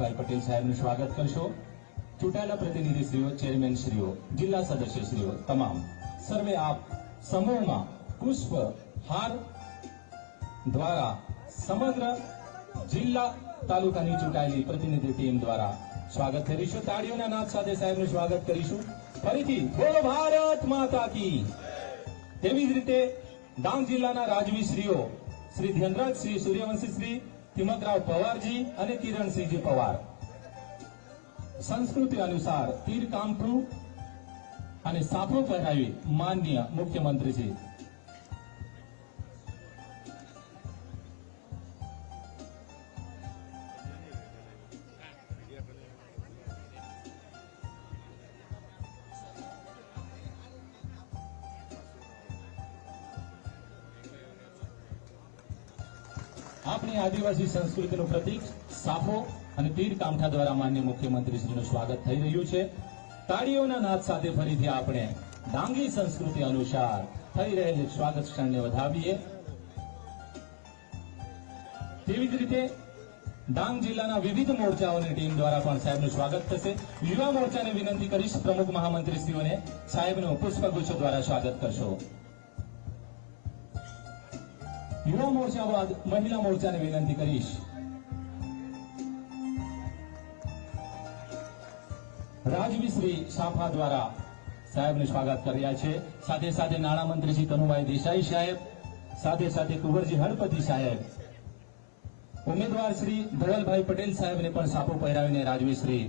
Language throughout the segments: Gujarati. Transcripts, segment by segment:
ધવલભાઈ પટેલ સાહેબનું સ્વાગત કરશો। ચૂંટાયેલા પ્રતિનિધિશ્રીઓ, ચેરમેનશ્રીઓ, જિલ્લા સદસ્યશ્રીઓ તમામ સર્વે આપ સમૂહમાં પુષ્પ હાર દ્વારા સમગ્ર જિલ્લા તાલુકાની ચૂંટાયેલી પ્રતિનિધિ ટીમ દ્વારા સ્વાગત કરીશું। તાળીઓના નાદ સાથે સાહેબનું સ્વાગત કરીશું। ફરીથી બોલો ભારત માતા કી। તેવી જ રીતે ડાંગ જિલ્લાના રાજવીશ્રીઓ શ્રી ધનરાજસિંહ સૂર્યવંશીશ્રી, તિમકરાવ પવારજી અને કિરણસિંહજી પવાર સંસ્કૃતિ અનુસાર તીર કામઠું અને સાફો પહેરાવી માનનીય મુખ્યમંત્રીશ્રી આપણી આદિવાસી સંસ્કૃતિનું પ્રતીક સાફો અને તીર કામઠા દ્વારા માનનીય મુખ્યમંત્રીશ્રીનું સ્વાગત થઈ રહ્યું છે। તાળીઓના નાદ સાથે ફરીથી આપણે ડાંગી સંસ્કૃતિ અનુસાર થઈ રહેલી સ્વાગત ક્ષણને વધાવીએ। તેવી જ રીતે ડાંગ જિલ્લાના વિવિધ મોરચાઓની ટીમ દ્વારા પણ સાહેબનું સ્વાગત થશે। યુવા મોરચાને વિનંતી કરીશ પ્રમુખ મહામંત્રીશ્રીઓને સાહેબનું પુષ્પગુચ્છ દ્વારા સ્વાગત કરશો। યુવા મોરચા બાદ મહિલા મોરચાને વિનંતી કરીશ રાજવી શ્રી સાફા દ્વારા સાહેબનું સ્વાગત કર્યા છે। સાથે સાથે નાણામંત્રી શ્રી કનુભાઈ દેસાઈ સાહેબ, સાથે સાથે કુંવરજી હળપતિ સાહેબ, ઉમેદવાર શ્રી ધવલભાઈ પટેલ સાહેબને પણ સાફો પહેરાવીને રાજવી શ્રી,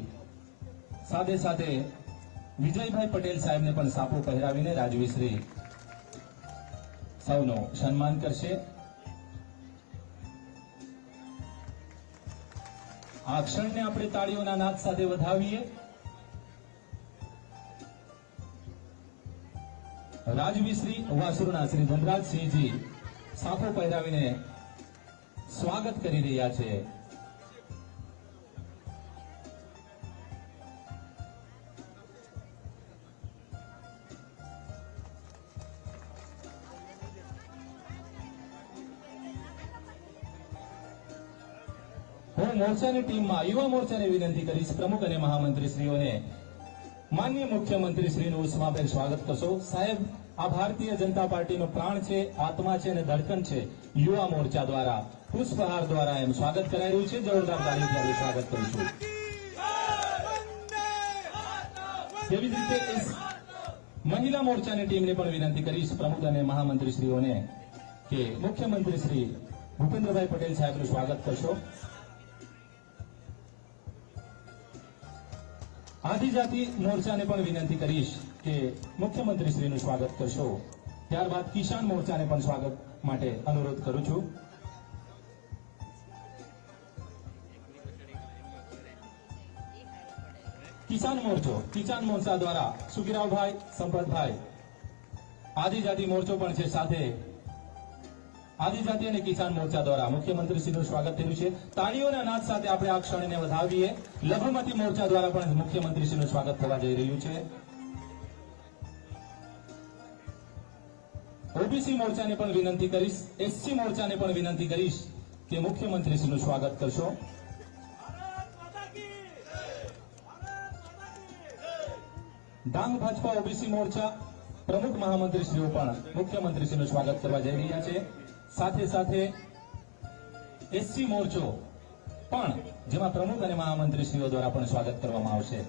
સાથે સાથે વિજયભાઈ પટેલ સાહેબને પણ સાફો પહેરાવીને રાજવી શ્રી સૌનું સન્માન કરશે। આ ક્ષણને આપણે તાળીઓના નાદ સાથે વધાવીએ। રાજવી શ્રી વાસુરના શ્રી ધનરાજસિંહજી સાફો પહેરાવીને સ્વાગત કરી રહ્યા છે। હું મોરચાની ટીમમાં યુવા મોરચાને વિનંતી કરીશ પ્રમુખ અને મહામંત્રીશ્રીઓને માનનીય મુખ્યમંત્રીશ્રીનું ઉષ્માભેર સ્વાગત કરશો। સાહેબ, આ ભારતીય જનતા પાર્ટીનો પ્રાણ છે, આત્મા છે અને ધડકન છે। યુવા મોરચા દ્વારા પુષ્પહાર દ્વારા એમ સ્વાગત કરાઈ રહ્યું છે। જોરદાર તાળીઓથી આપણે સ્વાગત કરીશું। તેવી જ રીતે મહિલા મોરચાની ટીમને પણ વિનંતી કરીશ પ્રમુખ અને મહામંત્રીશ્રીઓને કે મુખ્યમંત્રી શ્રી ભૂપેન્દ્રભાઈ પટેલ સાહેબનું સ્વાગત કરશો। આદિજાતિ મોરચાને પણ વિનંતી કરીશ કે મુખ્યમંત્રીશ્રીનું સ્વાગત કરશો। ત્યારબાદ કિસાન મોરચાને પણ સ્વાગત માટે અનુરોધ કરું છું। કિસાન મોરચા દ્વારા સુગીરાવભાઈ, સંપતભાઈ, આદિજાતિ મોરચો પણ છે, સાથે આદિજાતિ અને કિસાન મોરચા દ્વારા મુખ્યમંત્રીશ્રીનું સ્વાગત થયું છે। તાળીઓના નાદ સાથે આપણે આ ક્ષણને વધાવીએ। લઘુમતી મોરચા દ્વારા પણ મુખ્યમંત્રીશ્રીનું સ્વાગત થવા જઈ રહ્યું છે। ઓબીસી મોરચાને પણ વિનંતી કરીશ, એસસી મોરચાને પણ વિનંતી કરીશ કે મુખ્યમંત્રીશ્રીનું સ્વાગત કરશો। ડાંગ ભાજપા ઓબીસી મોરચા પ્રમુખ મહામંત્રીશ્રીઓ પણ મુખ્યમંત્રીશ્રીનું સ્વાગત કરવા જઈ રહ્યા છે। સાથે સાથે એસસી મોરચો પણ જેમાં પ્રમુખ અને મહામંત્રીશ્રીઓ દ્વારા પણ સ્વાગત કરવામાં આવશે।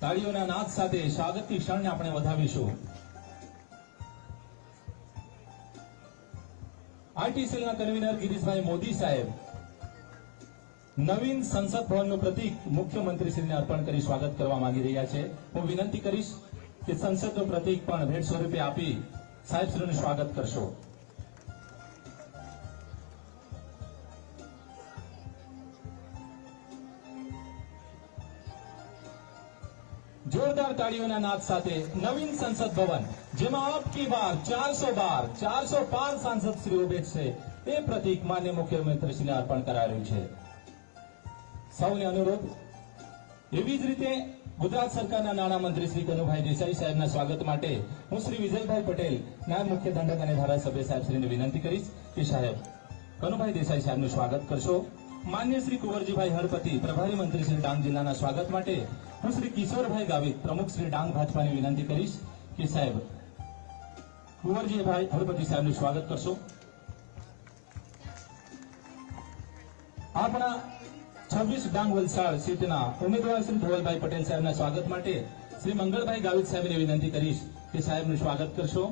તાળીઓના નાદ સાથે સ્વાગતની ક્ષણને આપણે વધાવીશું। આરટીસીએલના કન્વીનર ગિરીશભાઈ મોદી સાહેબ નવીન સંસદ ભવનનું પ્રતીક મુખ્યમંત્રીશ્રીને અર્પણ કરી સ્વાગત કરવા માંગી રહ્યા છે। હું વિનંતી કરીશ કે સંસદનું પ્રતીક પણ ભેટ સ્વરૂપે આપી સાહેબશ્રીનું સ્વાગત કરશો। જોરદાર તાળીઓના નાદ સાથે નવીન સંસદ ભવન જેમાં અબકી બાર 405 સાંસદશ્રીઓ બેઠશે તે પ્રતીક માન્ય મુખ્યમંત્રીશ્રીને અર્પણ કરાયું છે। સૌને અનુરોધ એવી જ રીતે ગુજરાત સરકારના નાણામંત્રી શ્રી કનુભાઈ દેસાઈ સાહેબના સ્વાગત માટે હું શ્રી વિજયભાઈ પટેલ, નાયબ મુખ્ય દંડક અને ધારાસભ્ય સાહેબશ્રીને વિનંતી કરીશ કે સાહેબ કનુભાઈ દેસાઈ સાહેબનું સ્વાગત કરશો। માન્ય શ્રી કુંવરજીભાઈ હળપતિ પ્રભારી મંત્રી શ્રી ડાંગ જિલ્લાના સ્વાગત માટે હું શ્રી કિશોરભાઈ ગાવિત પ્રમુખ શ્રી ડાંગ ભાજપાની વિનંતી કરીશ કે સાહેબ કુંવરજીભાઈ હળપતિ સાહેબનું સ્વાગત કરશો. આપણા 26 ડાંગ વલસાડ સીટના ઉમેદવાર શ્રી ધવલભાઈ પટેલ સાહેબના સ્વાગત માટે શ્રી મંગળભાઈ ગાવિત સાહેબને વિનંતી કરીશ કે સાહેબનું સ્વાગત કરશો.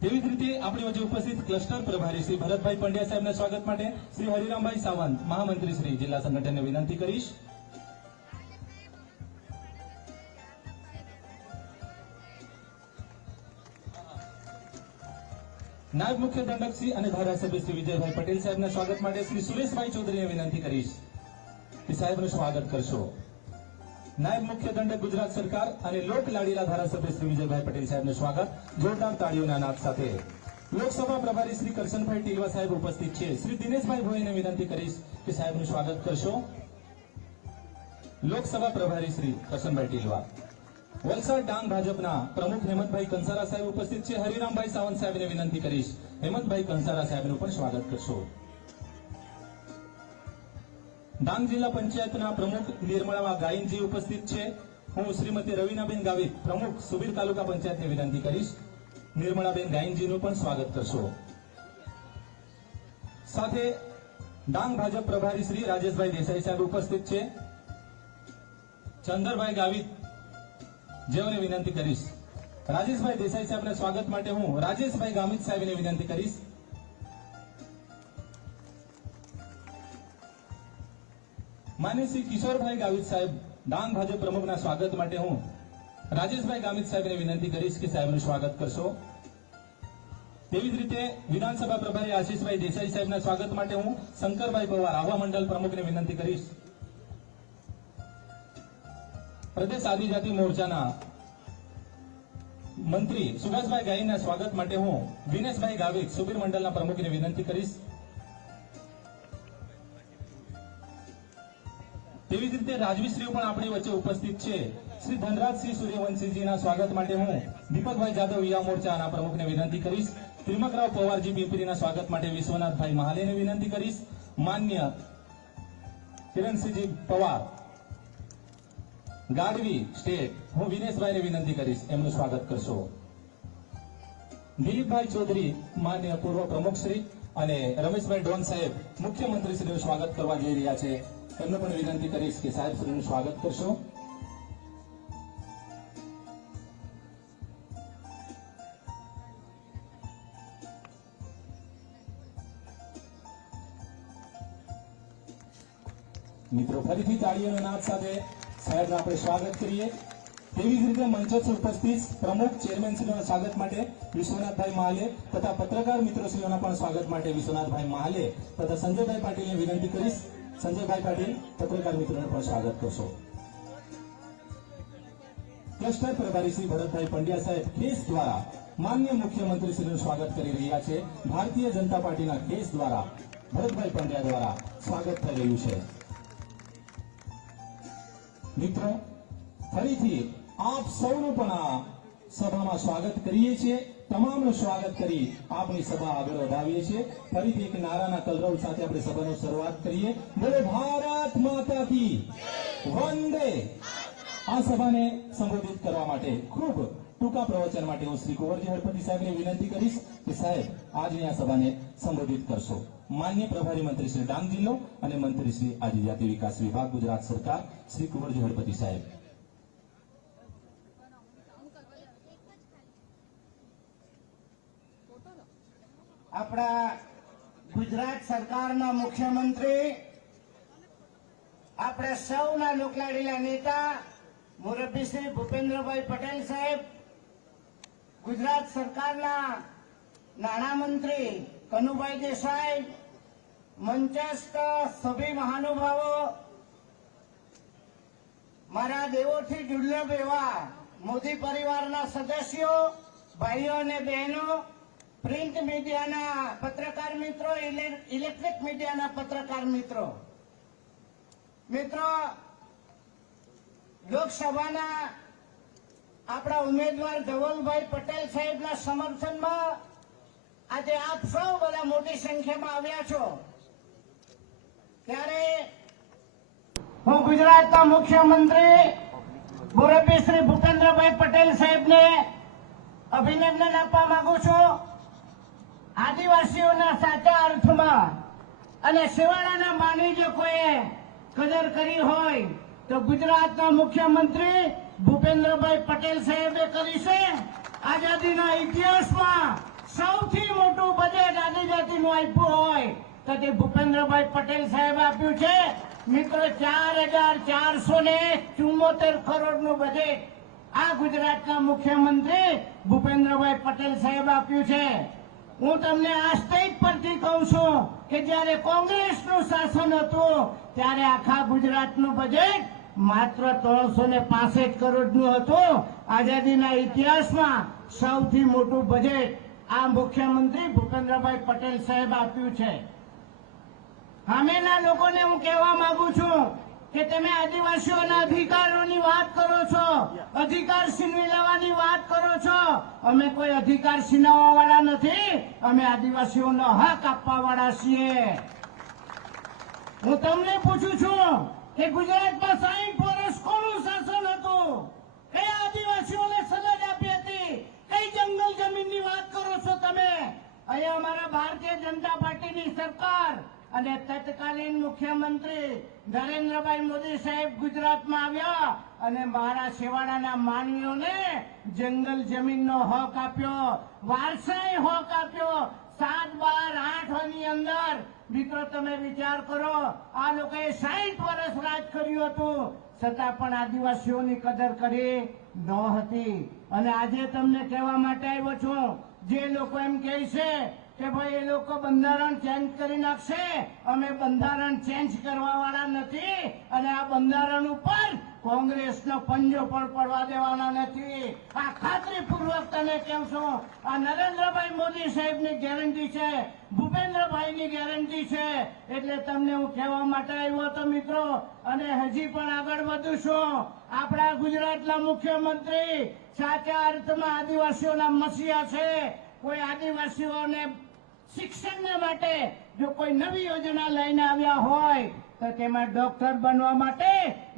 તેવી જ રીતે આપણી વચ્ચે ઉપસ્થિત ક્લસ્ટર પ્રભારી શ્રી ભરતભાઈ પંડ્યા સાહેબના સ્વાગત માટે શ્રી હરિરામભાઈ સાવંત મહામંત્રી શ્રી જિલ્લા સંગઠનને વિનંતી કરીશ. નાયબ મુખ્ય દંડક શ્રી અને ધારાસભ્ય શ્રી વિજયભાઈ પટેલ સાહેબના સ્વાગત માટે શ્રી સુરેશભાઈ ચૌધરીને વિનંતી કરીશ કે સાહેબનું સ્વાગત કરશો. નાયબ મુખ્ય દંડક ગુજરાત સરકાર અને લોક લાડીલા ધારાસભ્ય શ્રી વિજયભાઈ પટેલ સાહેબનું સ્વાગત જોરદાર તાળીઓના નાદ સાથે. લોકસભા પ્રભારી શ્રી કરશનભાઈ ટીલવા સાહેબ ઉપસ્થિત છે. શ્રી દિનેશભાઈ ભોઈને વિનંતી કરીશ કે સાહેબનું સ્વાગત કરશો. લોકસભા પ્રભારી શ્રી કરશનભાઈ ટીલવા. વલસાડ ડાંગ ભાજપના પ્રમુખ હેમંતભાઈ કંસારા સાહેબ ઉપસ્થિત છે. હરિરામભાઈ સાવંત સાહેબને વિનંતી કરીશ હેમંતભાઈ કંસારા સાહેબનું પણ સ્વાગત કરશો. ડાંગ જિલ્લા પંચાયતના પ્રમુખ નિર્મળા ગાયનજી ઉપસ્થિત છે. હું શ્રીમતી રવિનાબેન ગાવિત પ્રમુખ સુબીર તાલુકા પંચાયતને વિનંતી કરીશ નિર્મળાબેન ગાયનજીનું પણ સ્વાગત કરશો. સાથે ડાંગ ભાજપ પ્રભારી શ્રી રાજેશભાઈ દેસાઈ સાહેબ ઉપસ્થિત છે. ચંદરભાઈ ગાવિત જેઓને વિનંતી કરીશ. રાજેશભાઈ દેસાઈ સાહેબના સ્વાગત માટે હું રાજેશભાઈ ગામિત સાહેબને વિનંતી કરીશ. માન્ય શ્રી કિશોરભાઈ ગાવિત સાહેબ ડાંગ ભાજપ પ્રમુખના સ્વાગત માટે હું રાજેશભાઈ ગામિત સાહેબને વિનંતી કરીશ કે સાહેબનું સ્વાગત કરશો. તેવી જ રીતે વિધાનસભા પ્રભારી આશીષભાઈ દેસાઈ સાહેબના સ્વાગત માટે હું શંકરભાઈ પવાર આહવા મંડળ પ્રમુખને વિનંતી કરીશ. પ્રદેશ આદિજાતિ મોરચાના મંત્રી સુભાષભાઈ ગાયના સ્વાગત માટે હું વિનેશભાઈ ગાવિત સુબીર મંડળના પ્રમુખને વિનંતી કરીશ. તેવી જ રીતે રાજવીશ્રીઓ પણ આપણી વચ્ચે ઉપસ્થિત છે. શ્રી ધનરાજસિંહ સૂર્યવંશીજીના સ્વાગત માટે હું દીપકભાઈ જાદવ યુવા મોરચાના પ્રમુખને વિનંતી કરીશ. ત્રિમકરાવ પવારજી પીપરીના સ્વાગત માટે વિશ્વનાથભાઈ મહાલેને વિનંતી કરીશ. માન્ય કિરણસિંહજી પવાર ગાડવી સ્ટેટ હું વિનેશભાઈને વિનંતી કરીશ એમનું સ્વાગત કરશો. દિલીપભાઈ ચૌધરી માન્ય પૂર્વ પ્રમુખ શ્રી અને રમેશભાઈ ડોન સાહેબ મુખ્યમંત્રી શ્રીનું સ્વાગત કરવા જઈ રહ્યા છે. એમને પણ વિનંતી કરીશ કે સાહેબ શ્રીનું સ્વાગત કરશો. મિત્રો ફરીથી તાળીઓના નાદ સાથે સાહેબનું આપણે સ્વાગત કરીએ. તેવી જ રીતે મંચસ્થ ઉપસ્થિત પ્રમુખ ચેરમેનશ્રીઓના સ્વાગત માટે વિશ્વનાથભાઈ મહાલે તથા પત્રકાર મિત્રશ્રીઓના પણ સ્વાગત માટે વિશ્વનાથભાઈ મહાલે તથા સંજયભાઈ પાટીલને વિનંતી કરીશ. સંજયભાઈ પાટીલ પત્રકાર મિત્રોને પણ સ્વાગત કરશો. ક્લસ્ટર પ્રભારી શ્રી ભરતભાઈ પંડ્યા સાહેબ કેસ દ્વારા માન્ય મુખ્યમંત્રી શ્રીનું સ્વાગત કરી રહ્યા છે. ભારતીય જનતા પાર્ટીના કેસ દ્વારા ભરતભાઈ પંડ્યા દ્વારા સ્વાગત થઈ રહ્યું છે. મિત્રો ફરીથી આપ સૌનું પણ આ સભામાં સ્વાગત કરીએ છીએ. તમામનું સ્વાગત કરી આપણી સભા આગળ વધાવીએ છીએ. ફરીથી એક નારાના કલરવ સાથે આપણે સભાની શરૂઆત કરીએ. બોલો ભારત માતા કી વંદે. આ સભાને સંબોધિત કરવા માટે ખૂબ ટૂંકા પ્રવચન માટે હું શ્રી કુંવરજી હળપતિ સાહેબને વિનંતી કરીશ કે સાહેબ આજની આ સભાને સંબોધિત કરશો. માન્ય પ્રભારી મંત્રી શ્રી ડાંગ જિલ્લો અને મંત્રી શ્રી આદિજાતિ વિકાસ વિભાગ ગુજરાત સરકાર શ્રી કુંવરજી હળપતિ સાહેબ. આપણા ગુજરાત સરકારના મુખ્યમંત્રી આપણે સૌના લોકલાડીલા નેતા મુરબ્બી શ્રી ભૂપેન્દ્રભાઈ પટેલ સાહેબ, ગુજરાત સરકારના નાણામંત્રી કનુભાઈ દેસાઈ, મંચસ્થ સભી મહાનુભાવો, મારા દેવોથી દુર્લભ એવા મોદી પરિવારના સદસ્યો, ભાઈઓ અને બહેનો, પ્રિન્ટ મીડિયાના પત્રકાર મિત્રો, ઇલેક્ટ્રિક મીડિયાના પત્રકાર મિત્રો, લોકસભાના આપણા ઉમેદવાર ધવલભાઈ પટેલ સાહેબના સમર્થનમાં આજે આપ સૌ બધા મોટી સંખ્યામાં આવ્યા છો ત્યારે હું ગુજરાતના મુખ્યમંત્રી મુરબ્બી શ્રી ભૂપેન્દ્રભાઈ પટેલ સાહેબને અભિનંદન આપવા માંગુ છું. આદિવાસીઓના સાચા અર્થમાં અને શિવાળાના માની જો કોઈએ કદર કરી હોય તો ગુજરાતના મુખ્યમંત્રી ભૂપેન્દ્રભાઈ પટેલ સાહેબે કરી છે. આઝાદીના ઇતિહાસમાં સૌથી મોટું બજેટ આદિજાતિનું આપ્યું હોય તો તે ભૂપેન્દ્રભાઈ પટેલ સાહેબ આપ્યું છે. મિત્રો 4,474 કરોડનું બજેટ આ ગુજરાતના મુખ્યમંત્રી ભૂપેન્દ્રભાઈ પટેલ સાહેબ આપ્યું છે. હું તમને આ સ્ટેજ પરથી કહું છું કે જ્યારે કોંગ્રેસનું શાસન હતું ત્યારે આખા ગુજરાતનું બજેટ માત્ર 365 કરોડનું હતું. આઝાદીના ઇતિહાસમાં સૌથી મોટું બજેટ આ મુખ્યમંત્રી ભૂપેન્દ્રભાઈ પટેલ સાહેબ આપ્યું છે. સામેના લોકોને હું કહેવા માંગુ છું કે તમે આદિવાસીઓના અધિકારોની વાત કરો છો, અધિકાર છીનવી લેવાની વાત કરો છો. અમે કોઈ અધિકાર છીનવવા વાળા નથી, અમે આદિવાસીઓનો હક આપવા વાળા છીએ. હું તમને પૂછું છું કે ગુજરાતમાં 60 વર્ષ કોનું શાસન હતું? કયા આદિવાસીઓને સજા આપી હતી? કઈ જંગલ જમીનની વાત કરો છો તમે? અહીંયા અમારા ભારતીય જનતા પાર્ટીની સરકાર અને તત્કાલીન મુખ્યમંત્રી નરેન્દ્રભાઈ મોદી સાહેબ ગુજરાતમાં આવ્યા અને મારા છેવાડાના માનવીઓને જંગલ જમીનનો હક આપ્યો, વારસાઈ હક આપ્યો. 7, 12, 8 ની અંદર મિત્રો તમે વિચાર કરો, આ લોકોએ 60 વર્ષ રાજ કર્યું હતું છતાં પણ આદિવાસીઓની કદર કરી ન હતી. અને આજે તમને કહેવા માટે આવ્યો છું, જે લોકો એમ કહે છે કે ભાઈ એ લોકો બંધારણ ચેન્જ કરી નાખશે, અમે બંધારણ ચેન્જ કરવા વાળા નથી અને આ બંધારણ ઉપર કોંગ્રેસનો પંજો પણ પડવા દેવાના નથી. આ ખાતરીપૂર્વક તને કહું છું. આ નરેન્દ્રભાઈ મોદી સાહેબની ગેરંટી છે, ભૂપેન્દ્રભાઈની ગેરંટી છે. એટલે તમને હું કહેવા માટે આવ્યો હતો મિત્રો. અને હજી પણ આગળ વધું છું. આપણા ગુજરાતના મુખ્યમંત્રી સાચા અર્થમાં આદિવાસીઓના મસીહા છે. કોઈ આદિવાસીઓને શિક્ષણને માટે જો કોઈ નવી યોજના લઈને આવ્યા હોય તો તેમાં ડોક્ટર બનવા માટે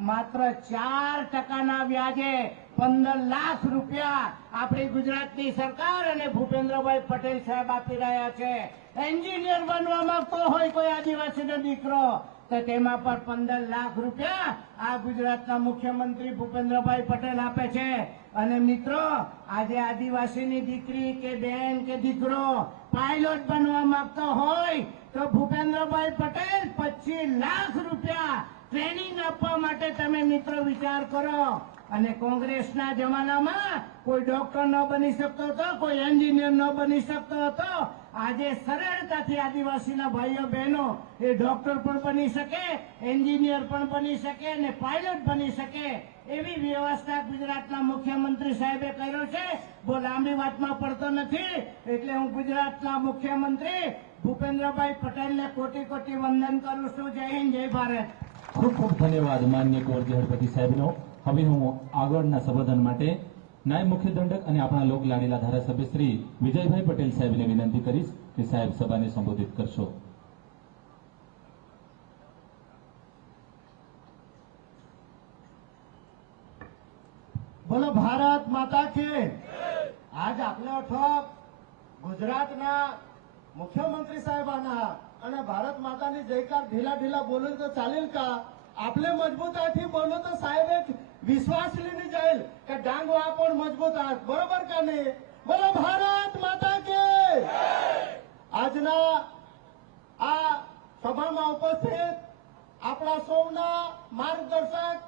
માત્ર 4% વ્યાજે 15 લાખ રૂપિયા આપણી ગુજરાતની સરકાર અને ભૂપેન્દ્રભાઈ પટેલ સાહેબ આપી રહ્યા છે. એન્જિનિયર બનવા માંગતો હોય કોઈ આદિવાસીનો દીકરો તો તેમાં પણ 15 લાખ રૂપિયા આ ગુજરાતના મુખ્યમંત્રી ભૂપેન્દ્રભાઈ પટેલ આપે છે. અને મિત્રો આજે આદિવાસીની દીકરી કે બેન કે દીકરો પાયલોટ બનવા માંગતો હોય તો ભૂપેન્દ્રભાઈ પટેલ 25 લાખ રૂપિયા ટ્રેનિંગ આપવા માટે તમે મિત્રો વિચાર કરો. અને કોંગ્રેસના જમાનામાં કોઈ ડોક્ટર ન બની શકતો હતો, કોઈ એન્જિનિયર ન બની શકતો હતો. આજે સરળતાથી આદિવાસીના ભાઈઓ બહેનો એ ડોક્ટર પણ બની શકે, એન્જિનિયર પણ બની શકે અને પાયલોટ બની શકે એવી વ્યવસ્થા ગુજરાતના મુખ્યમંત્રી સાહેબે કર્યો છે. બહુ લાંબી વાતમાં પડતો નથી. એટલે હું ગુજરાતના મુખ્યમંત્રી ભૂપેન્દ્રભાઈ પટેલને કોટી કોટી વંદન કરું છું. જય હિન્દ, જય ભારત. ખૂબ ખૂબ ધન્યવાદ માનનીય કુંવરજી હળપતિ સાહેબનો. હવે હું આગળના સંબોધન માટે નાયબ મુખ્ય દંડક અને આપણા લોક લાડીલા ધારાસભ્ય શ્રી વિજયભાઈ પટેલ સાહેબને વિનંતી કરીશ કે સાહેબ સભાને સંબોધિત કરશો. બોલો ભારત માતા કી. આજ आपल्या ठोक ગુજરાતના મુખ્યમંત્રી સાહેબાंना અને ભારત માતાની જયકાર ઢીલા ઢીલા બોલું તો ચાलेल का? आपले मजबूताईથી बोलू તો साहेब एक विश्वास लेने जाईल का डांग आपण मजबूत आहात. बरोबर का नाही? बोलो भारत माता के. આજના આ સભામાં ઉપસ્થિત આપણા સૌના માર્ગદર્શક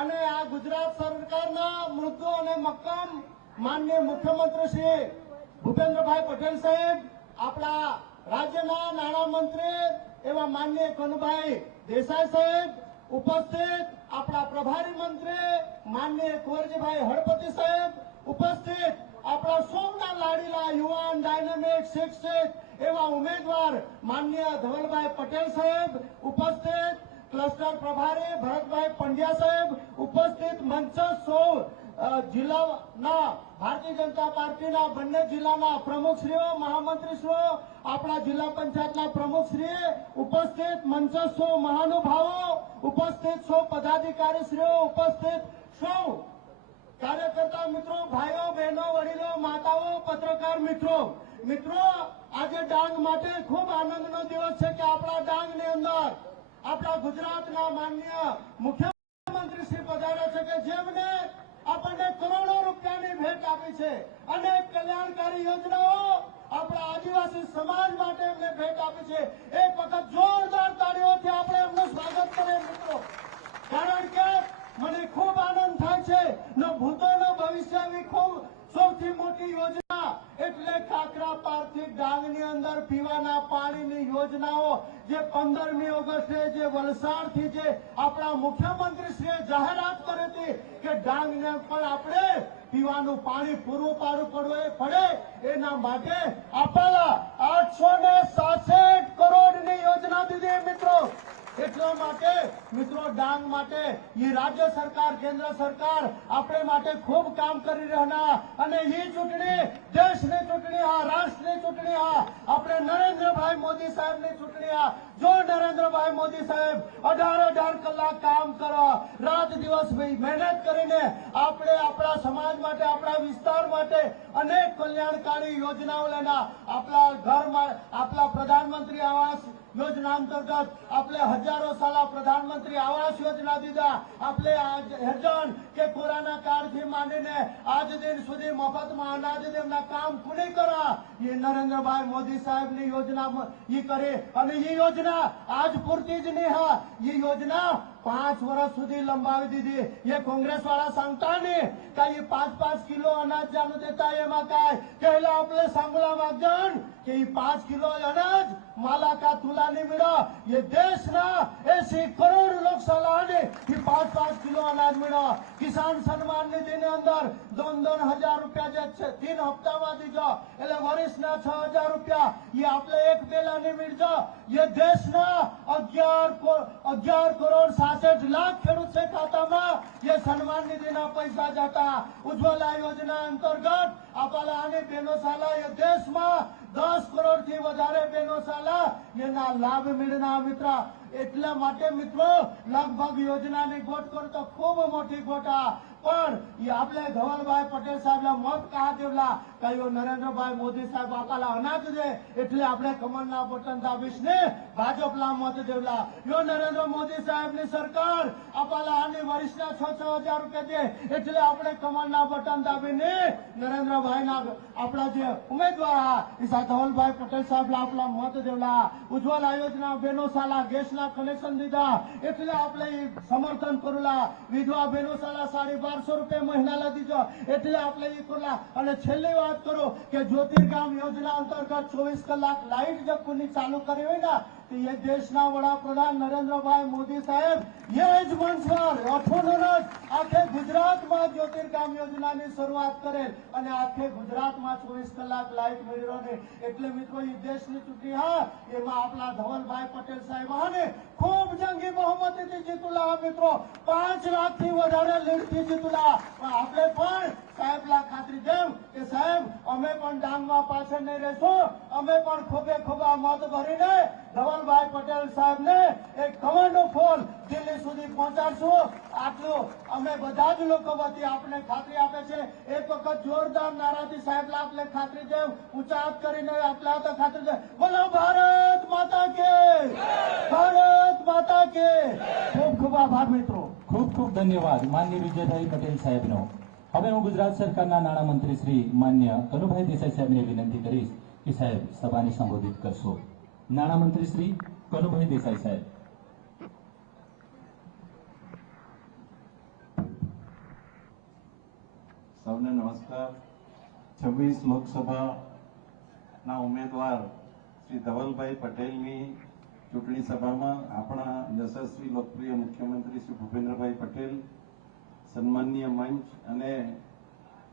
અને આ ગુજરાત સરકારના મૃદુ અને મક્કમ માનનીય મુખ્યમંત્રી શ્રી ભૂપેન્દ્રભાઈ પટેલ સાહેબ, આપણા રાજ્યના નાણામંત્રી એવા માનનીય કનુભાઈ દેસાઈ સાહેબ, ઉપસ્થિત આપણા પ્રભારી મંત્રી માનનીય કુંવરજીભાઈ હળપતિ સાહેબ, ઉપસ્થિત આપણા સૌના લાડીલા યુવાન ડાયનેમિક શિક્ષિત એવા ઉમેદવાર માનનીય ધવલભાઈ પટેલ સાહેબ, ઉપસ્થિત ક્લસ્ટર પ્રભારી ભરતભાઈ પંડ્યા સાહેબ, ઉપસ્થિત મંચ સૌ જિલ્લાના ભારતીય જનતા પાર્ટીના બંને જિલ્લાના પ્રમુખશ્રીઓ, મહામંત્રીશ્રીઓ, આપણા જિલ્લા પંચાયતના પ્રમુખશ્રી, ઉપસ્થિત મંચસ્થ મહાનુભાવો, ઉપસ્થિત સૌ પદાધિકારીશ્રીઓ, ઉપસ્થિત સૌ કાર્યકર્તા મિત્રો, ભાઈઓ બહેનો, વડીલો, માતાઓ, પત્રકાર મિત્રો, આજે ડાંગ માટે ખૂબ આનંદનો દિવસ છે કે આપણા ડાંગની અંદર આપણા ગુજરાતના માનનીય મુખ્યમંત્રી શ્રી પધાર્યા છે કે જેમને આપણને કરોડો રૂપિયાની ભેટ આપી છે. અનેક કલ્યાણકારી યોજનાઓ આપણા આદિવાસી સમાજ માટે એમને ભેટ આપી છે. એક વખત જોરદાર તાળીઓથી આપણે એમનું સ્વાગત કરીએ મિત્રો, કારણ કે મને ખૂબ આનંદ થાય છે. ન ભૂતો ન ભવિષ્ય એવી ખૂબ સૌથી મોટી યોજના એટલે કાકરાપારથી ડાંગની અંદર પીવાના પાણીની યોજનાઓ જે 15મી ઓગસ્ટે જે વલસાડથી જે આપણા મુખ્યમંત્રીશ્રીએ જાહેરાત કરી હતી કે ડાંગને પણ આપણે પીવાનું પાણી પૂરું પાડવું પડે એના માટે આપણા 866 કરોડની યોજના દીધી મિત્રો. એટલા માટે મિત્રો ડાંગ માટે એ રાજ્ય સરકાર, કેન્દ્ર સરકાર આપણે માટે ખૂબ કામ કરી રહ્યા અને એ ચૂંટણી દેશની ચૂંટણી આ રાષ્ટ્રની ચૂંટણી આ આપણે નરેન્દ્રભાઈ મોદી સાહેબની ચૂંટણી આ. જો નરેન્દ્રભાઈ મોદી સાહેબ 18 કલાક કામ કરો, રાત દિવસ મહેનત કરીને આપણે આપણા સમાજ માટે, આપણા વિસ્તાર માટે અનેક કલ્યાણકારી યોજનાઓ લેના આપણા ઘરમાં આપણા પ્રધાનમંત્રી આવાસ યોजना अंतर्गत आपले हजारों साला प्रधानमंत्री आवास योजना दीदा, आपले आज हेजन के कोरोना काळ થી માંડીને આજ દિન સુધી મફતમાં અનાજ દેવના કામ પૂરી કરા ये नरेंद्रभाई मोदी साहब ની યોજના ये करे અને ये योजना आज પૂરતી જ નહીં હા, ये योजना 5 વર્ષ સુધી લંબાવી દીધી. ये कांग्रेस वाला सांगता नहीं का ये 5-5 किलो अनाज जाणू देता एमा काय कहला आपले सांगला मागजन कि 5 किलो अनाज माला का तुला नहीं मिला. ये देश ना 80 करोड़ लोग सलाहने कि 5-5 किलो अनाज मिला. किसान सम्मान निधि ने अंदर 2-2 हजार रुपया जे 3 हफ्ता में दीजो એટલે વર્ષના 6000 रुपया ये आपले एक बेला नहीं मिलजो. ये देश ना 11 करोड़ 66 लाख ખેડૂત છે ખાતામાં ये સન્માન નિધિના પૈસા જતા. ઉજ્જવલા યોજના અંતર્ગત આપણા આને બહેનો સાલા ये દેશમાં 10 કરોડ થી વધારે બહેનો સાલા એના લાભ મેળના મિત્ર. એટલા માટે મિત્રો લગભગ યોજનાની ગોટ કરો તો ખૂબ મોટી ગોટા પણ એ આપણે ધવલભાઈ પટેલ સાહેબના મત કહા દેવલા કયો નરેન્દ્રભાઈ મોદી સાહેબ આપણા અનાજ દે એટલે આપણે કમળના બટન દાબીશને ભાજપના મત દેવલા. યો નરેન્દ્ર મોદી સાહેબની સરકાર આપણા આને વર્ષના 6-6 હજાર રૂપિયા દે એટલે આપણે કમળના બટન દાબીને નરેન્દ્રભાઈના આપણા જે ઉમેદવાર ઈસા ધવલભાઈ પટેલ સાહેબના આપણા મત દેવલા. ઉજ્જવલા યોજના બહેનો સાલા ગેસના કનેક્શન દીધા એટલે આપણે સમર્થન કરુલા. વિધવા બહેનો સાલા 1250 રૂપિયા મહિનાલા દીધો એટલે આપણે એ કરુલા. અને છેલ્લી વાત કરો કે જ્યોતિર્ગામ યોજના અંતર્ગત 24 કલાક લાઇટ જબ કોની ચાલુ કરી હોય ને તો એ દેશના વડાપ્રધાન નરેન્દ્રભાઈ મોદી સાહેબ એ જ મંચ પર અઠોનો આખે ગુજરાતમાં જ્યોતિર્ગામ યોજનાની શરૂઆત કરેલ અને આખે ગુજરાતમાં 24 કલાક લાઇટ મળ્યો ને એટલે મિત્રો એ દેશની ચૂંટણી હા એમાં આપણા ધવલભાઈ પટેલ સાહેબ આને ખૂબ જંગી બહુમતીથી જીતુલા મિત્રો. 5 લાખથી વધારે લીડથી જીતુલા. પણ આપણે પણ સાહેબલા ખાતરી દેવ કે સાહેબ અમે પણ ડાંગમાં પાછળ નહીં રહેશું, અમે પણ ખોબે ખોબા મત ભરીને ધવલભાઈ પટેલ સાહેબને એક કમાન્ડો ફોન દિલ્હી સુધી પહોંચાડશું. આટલું અમે બધા જ લોકો વતી આપણે ખાતરી આપે છે. એક વખત જોરદાર નારાથી સાહેબલા આપણે ખાતરી દેવ ઊંચા હાથ કરીને આપણે તો ખાતરી દેવ બોલો ભારત માતા કે, ભારત માતા કે. ખૂબ ખૂબ આભાર મિત્રો. ખૂબ ખૂબ ધન્યવાદ માનનીય વિજયભાઈ પટેલ સાહેબનો. હવે હું ગુજરાત સરકારના નાણામંત્રી શ્રી માન્ય કનુભાઈ દેસાઈ સાહેબને વિનંતી કરીશ કે સાહેબ સભાને સંબોધિત કરશો. નાણામંત્રી શ્રી કનુભાઈ દેસાઈ સાહેબ. સૌને નમસ્કાર. 26 લોકસભાના ઉમેદવાર શ્રી ધવલભાઈ પટેલની ચૂંટણી સભામાં આપણા યશસ્વી લોકપ્રિય મુખ્યમંત્રી શ્રી ભૂપેન્દ્રભાઈ પટેલ, સન્માનીય મંચ અને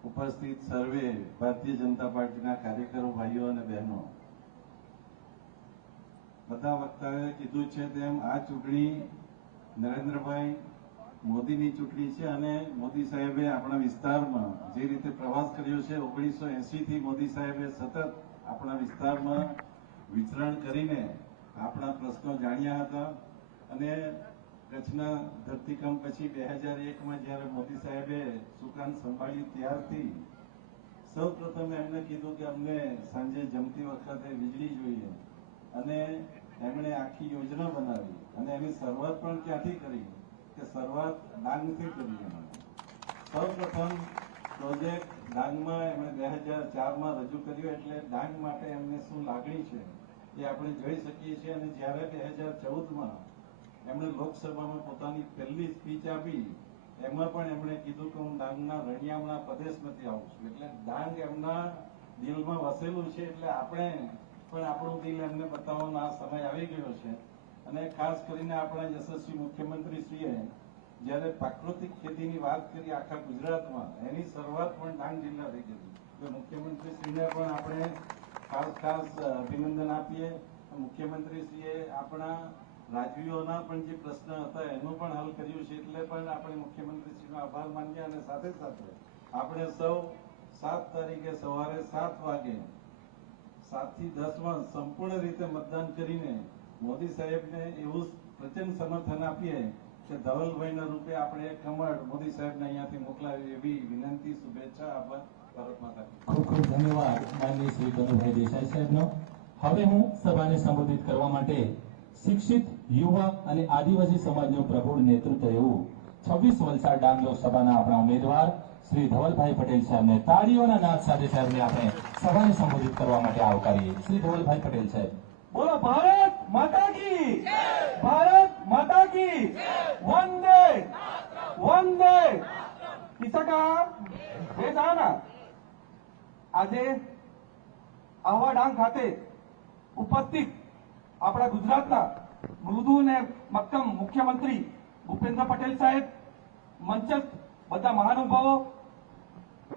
ઉપસ્થિત સર્વે ભારતીય જનતા પાર્ટીના કાર્યકરો, ભાઈઓ અને બહેનો, બધા વક્તાઓએ કીધું છે તેમ આ ચૂંટણી નરેન્દ્રભાઈ મોદીની ચૂંટણી છે અને મોદી સાહેબે આપણા વિસ્તારમાં જે રીતે પ્રવાસ કર્યો છે 1980 થી મોદી સાહેબે સતત આપણા વિસ્તારમાં વિચરણ કરીને આપણા પ્રશ્નો જાણ્યા હતા અને કચ્છના ધરતીકંપ પછી 2001માં જ્યારે મોદી સાહેબે સુકાન સંભાળ્યું ત્યારથી સૌપ્રથમ એમણે કીધું કે અમને સાંજે જમતી વખતે વીજળી જોઈએ અને એમણે આખી યોજના બનાવી અને એની શરૂઆત પણ ક્યાંથી કરી કે શરૂઆત ડાંગથી કરી એમણે સૌપ્રથમ પ્રોજેક્ટ ડાંગમાં એમણે 2004માં રજૂ કર્યો એટલે ડાંગ માટે એમને શું લાગણી છે એ આપણે જોઈ શકીએ છીએ અને જ્યારે 2014માં એમણે લોકસભામાં પોતાની પહેલી સ્પીચ આપી એમાં પણ એમણે કીધું કે હું ડાંગના રણિયામણા પ્રદેશમાંથી આવું છું એટલે ડાંગ એમના દિલમાં વસેલું છે એટલે આપણે પણ આપણું દિલ એમને બતાવવાનો આ સમય આવી ગયો છે અને ખાસ કરીને આપણા યશસ્વી મુખ્યમંત્રીશ્રીએ જ્યારે પ્રાકૃતિક ખેતીની વાત કરી આખા ગુજરાતમાં એની શરૂઆત પણ ડાંગ જિલ્લાથી કરી તો મુખ્યમંત્રીશ્રીને પણ આપણે ખાસ અભિનંદન આપીએ મુખ્યમંત્રીશ્રીએ આપણા રાજવીઓના પણ જે પ્રશ્ન હતા એનું પણ હલ કર્યું છે એટલે પણ આપણે મુખ્યમંત્રીશ્રીનો આભાર માનીએ અને સાથે સાથે આપણે સૌ 7 તારીખે સવારે 7 વાગે 7 થી 10માં સંપૂર્ણ રીતે મતદાન કરીને મોદી સાહેબને એવું પ્રચંડ સમર્થન આપીએ કે ધવલભાઈના રૂપે આપણે એક કમળ મોદી સાહેબને અહીંયાથી મોકલાવી એવી વિનંતી શુભેચ્છા આભાર ભારત માતા ખૂબ ખૂબ ધન્યવાદ માનનીય શ્રી કનુભાઈ દેસાઈ સાહેબનો હવે હું સભાને સંબોધિત કરવા માટે શિક્ષિત યુવા અને આદિવાસી સમાજનું પ્રબુદ્ધ નેતૃત્વ એવું 26 વલસાડ ડાંગ લોકસભાના આપણા ઉમેદવાર શ્રી ધવલભાઈ પટેલ સાહેબને તાળીઓના નાદ સાથે સાહેબને આપણે સભાને સંબોધિત કરવા માટે આવકારીએ શ્રી ધવલભાઈ પટેલ સાહેબ બોલો ભારત માતા કી ભારત માતા કી વંદે વંદે કિસકા બેસાના આજે આહવા ડાંગ ખાતે ઉપસ્થિત આપણા ગુજરાતના મૃદુ અને મક્કમ મુખ્યમંત્રી ભૂપેન્દ્ર પટેલ સાહેબ મંચસ્થ બધા મહાનુભાવો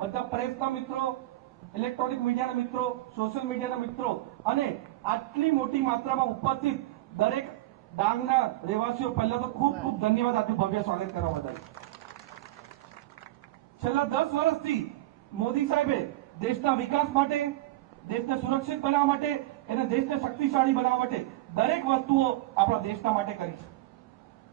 બધા પ્રેસના મિત્રો ઇલેક્ટ્રોનિક મીડિયાના મિત્રો સોશિયલ મીડિયાના મિત્રો અને આટલી મોટી માત્રામાં ઉપસ્થિત દરેક ડાંગના રહેવાસીઓ પહેલા તો ખૂબ ખૂબ ધન્યવાદ આપી ભવ્ય સ્વાગત કરવા બદલ છેલ્લા 10 વર્ષથી મોદી સાહેબે દેશના વિકાસ માટે દેશને સુરક્ષિત બનાવવા માટે અને દેશને શક્તિશાળી બનાવવા માટે દરેક વસ્તુઓ આપણા દેશના માટે કરી છે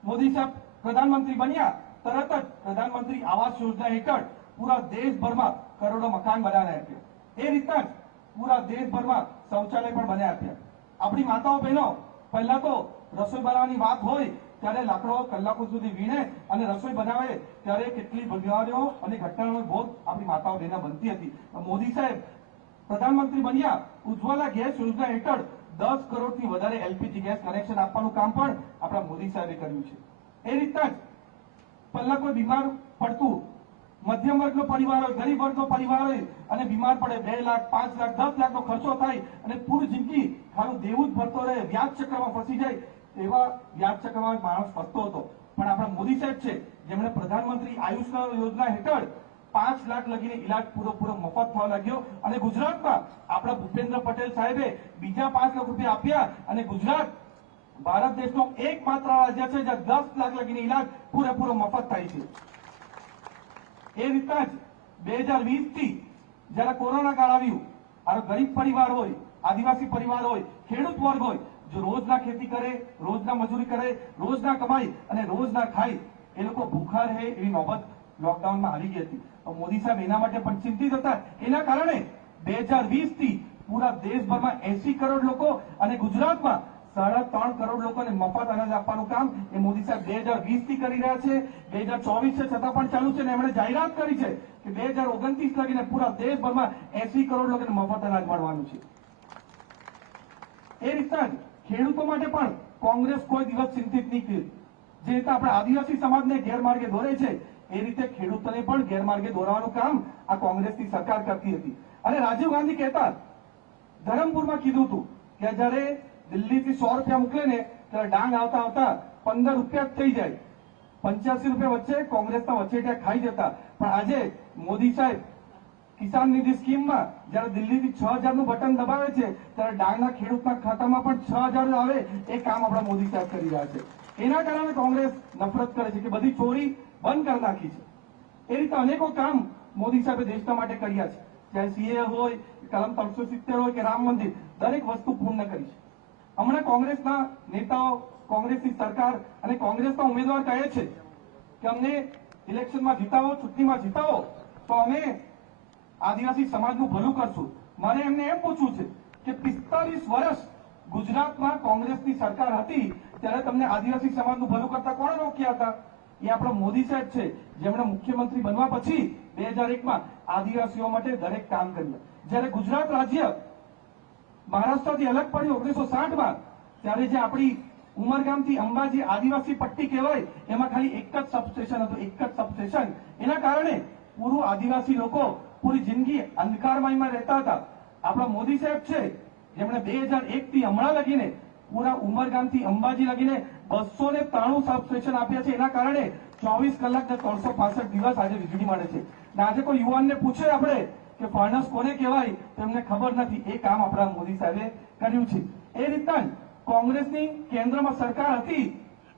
મોદી સાહેબ પ્રધાનમંત્રી બન્યા તરત જ પ્રધાનમંત્રી આવાસ યોજના હેઠળ પૂરા દેશભરમાં કરોડો મકાન બનાવી આપ્યા એ રીતના જ પૂરા દેશભરમાં શૌચાલય પણ બનાવી આપ્યા આપણી માતાઓ બહેનો પહેલા તો રસોઈ બનાવવાની વાત હોય ત્યારે લાકડો કલાકો સુધી વીણે અને રસોઈ બનાવે ત્યારે કેટલી બીમારીઓ અને ઘટનાઓનો ભોગ આપણી માતાઓ બહેનો બનતી હતી મોદી સાહેબ પ્રધાનમંત્રી બન્યા ઉજ્જવલા ગેસ યોજના હેઠળ 10 કરોડથી વધારે એલપીજી ગેસ કનેક્શન આપવાનું કામ પણ આપણા મોદી સાહેબે કર્યું છે એ રીતના જ પહેલા કોઈ બીમાર પડતું મધ્યમ વર્ગનો પરિવાર હોય ગરીબ વર્ગનો પરિવાર હોય અને બીમાર પડે 2 લાખ 5 લાખ 10 લાખનો ખર્ચો થાય અને પૂરી જિંદગી ખાલી દેવું જ ભરતો રહે વ્યાજ ચક્રમાં ફસી જાય એવા વ્યાજ ચક્રમાં માણસ ફસતો હતો પણ આપણા મોદી સાહેબ છે જેમણે પ્રધાનમંત્રી આયુષ્માન યોજના હેઠળ 5 લાખ લગીને ઇલાજ પૂરો મફત થવા લાગ્યો અને ગુજરાતમાં આપણા ભૂપેન્દ્ર પટેલ સાહેબે બીજા 5 લાખ રૂપિયા આપ્યા અને ગુજરાત ભારત દેશનો એકમાત્ર રાજ્ય છે જ્યાં 10 લાખ લગીને ઇલાજ પૂરેપૂરો મફત થાય છે એ રીતના જ 2020 થી જયારે કોરોના કાળ આવ્યું આ ગરીબ પરિવાર હોય આદિવાસી પરિવાર હોય ખેડૂત વર્ગ હોય જો રોજના ખેતી કરે રોજના મજૂરી કરે રોજના કમાઈ અને રોજના ખાય એ લોકો ભૂખા રહે એવી નોબત લોકડાઉનમાં આવી ગઈ હતી મોદી સાહેબ એના માટે પણ ચિંતિત હતા એના કારણે 2020 થી પૂરા દેશભરમાં 80 કરોડ લોકો અને ગુજરાતમાં 3.5 કરોડ લોકોને મફત અનાજ આપવાનું કામ એ મોદી સાહેબ 2020 થી કરી રહ્યા છે 2024 છે છતાં પણ ચાલુ છે અને એમણે જાહેરાત કરી છે કે 2029 લગીને પૂરા દેશભરમાં 80 કરોડ લોકોને મફત અનાજ મળવાનું છે એ રીતના જ ખેડૂતો માટે પણ કોંગ્રેસ કોઈ દિવસ ચિંતિત નહીં થયું જે રીતે આપણે આદિવાસી સમાજને ગેરમાર્ગે દોરે છે એ રીતે ખેડૂતોને પણ ગેરમાર્ગે દોરવાનું કામ આ કોંગ્રેસની સરકાર કરતી હતી અને રાજીવ ગાંધી કહેતા ધરમપુરમાં કીધું હતું કે જયારે દિલ્હીથી 100 રૂપિયા મોકલે ને ત્યારે ડાંગ આવતા આવતા 15 રૂપિયા જ થઈ જાય 85 રૂપિયા વચ્ચે કોંગ્રેસના વચેટિયા ખાઈ જતા પણ આજે મોદી સાહેબ કિસાન નિધિ સ્કીમમાં જયારે દિલ્હીથી 6000 નું બટન દબાવે છે ત્યારે ડાંગના ખેડૂતના ખાતામાં પણ 6000 આવે એ કામ આપણા મોદી સાહેબ કરી રહ્યા છે એના કારણે કોંગ્રેસ નફરત કરે છે કે બધી ચોરી બંધ કરી નાખી છે. એ રીતે અનેકો કામ મોદી સાહેબે દેશના માટે કર્યા છે. ચાહે સીએ હોય, કલમ 370 હોય કે રામ મંદિર, દરેક વસ્તુ પૂર્ણ કરી છે. હમણાં કોંગ્રેસના નેતાઓ, કોંગ્રેસની સરકાર અને કોંગ્રેસના ઉમેદવાર કહે છે કે અમને ઇલેક્શનમાં જીતાવો, ચૂંટણીમાં જીતાવો તો અમે આદિવાસી સમાજનું ભલું કરશું. મારે એમને એમ પૂછવું છે કે 45 વર્ષ ગુજરાતમાં કોંગ્રેસની સરકાર હતી ત્યારે તમને આદિવાસી સમાજનું ભલું કરતા કોણે રોક્યા હતા? એ આપણા મોદી સાહેબ છે, જેમણે મુખ્યમંત્રી બનવા પછી 2001માં આદિવાસીઓ માટે દરેક કામ કર્યા. જ્યારે ગુજરાત રાજ્ય મહારાષ્ટ્રથી અલગ પડ્યું 1960માં, ત્યારે જે આપણી ઉમરગામથી અંબાજી આદિવાસી પટ્ટી કહેવાય, એમાં ખાલી એક જ સબસ્ટેશન હતું, એક જ સબસ્ટેશન. એના કારણે પૂરું આદિવાસી લોકો પૂરી જિંદગી અંધકારમયમાં રહેતા હતા. આપણા મોદી સાહેબ છે, જેમણે 2001 થી હમણાં લગીને પૂરા ઉમરગામથી અંબાજી લગીને 293 સબસ્ટેશન આપ્યા છે. એના કારણે 24 કલાક ને 365 દિવસ આજે વીજળી મળે છે. ને આજે કોઈ યુવાનને પૂછે આપણે કે ફર્નસ કોને કહેવાય તો એમને ખબર નથી. એ કામ આપણા મોદી સાહેબે કર્યું છે. એ રીતના કોંગ્રેસની કેન્દ્રમાં સરકાર હતી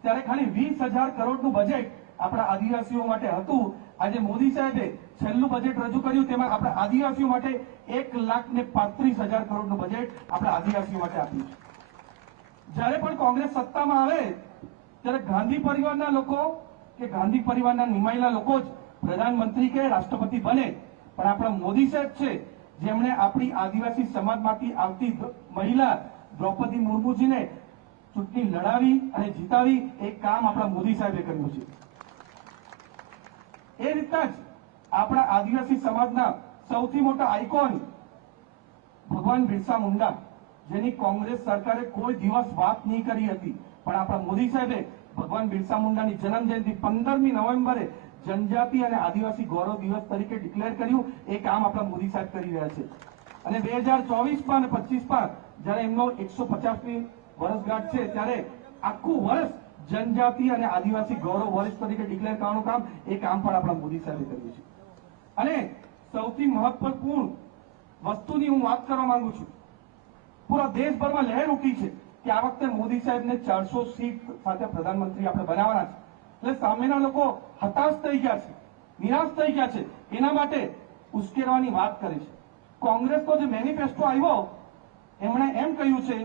ત્યારે ખાલી 20,000 કરોડનું બજેટ આપણા આદિવાસીઓ માટે હતું. આજે મોદી સાહેબે છેલ્લું બજેટ રજૂ કર્યું, તેમાં આપણા આદિવાસીઓ માટે 1,35,000 કરોડનું બજેટ આપણા આદિવાસીઓ માટે આપ્યું છે. જ્યારે પણ કોંગ્રેસ સત્તામાં આવે ત્યારે ગાંધી પરિવારના લોકો કે ગાંધી પરિવારના નિમાયેલા લોકો જ પ્રધાનમંત્રી કે રાષ્ટ્રપતિ બને, પણ આપણા મોદી સાહેબ છે, જેમણે આપણી આદિવાસી સમાજમાંથી આવતી મહિલા દ્રૌપદી મુર્મુજીને ચૂંટણી લડાવી અને જીતાવી, એ કામ આપણા મોદી સાહેબે કર્યું છે. એ રીતના જ આપણા આદિવાસી સમાજના સૌથી મોટા આઇકોન ભગવાન બિરસા મુંડા, જેની કોંગ્રેસ સરકારે કોઈ દિવસ વાત નહીં કરી હતી, પણ આપણા મોદી સાહેબે ભગવાન બિરસા મુંડાની જન્મ જયંતિ 15મી નવેમ્બરે જનજાતિ અને આદિવાસી ગૌરવ દિવસ તરીકે ડિક્લેર કર્યું. એ કામ આપણા મોદી સાહેબ કરી રહ્યા છે. અને 2024માં અને 25માં જ્યારે એમનો 150મી વર્ષગાંઠ છે ત્યારે આખું વર્ષ જનજાતિ અને આદિવાસી ગૌરવ વર્ષ તરીકે ડિક્લેર કરવાનું કામ, એ કામ પણ આપણા મોદી સાહેબે કર્યું છે. અને સૌથી મહત્વપૂર્ણ વસ્તુની હું વાત કરવા માંગુ છું. પૂરા દેશભરમાં લહેર ઉઠી છે કે આ વખતે મોદી સાહેબને 400 સીટ સાથે પ્રધાનમંત્રી આપણે બનાવવાના છે. એટલે સામેના લોકો હતાશ થઈ ગયા છે, નિરાશ થઈ ગયા છે. એના માટે ઉશ્કેરવાની વાત કરે છે. કોંગ્રેસનો જે મેનિફેસ્ટો આવ્યો એમણે એમ કહ્યું છે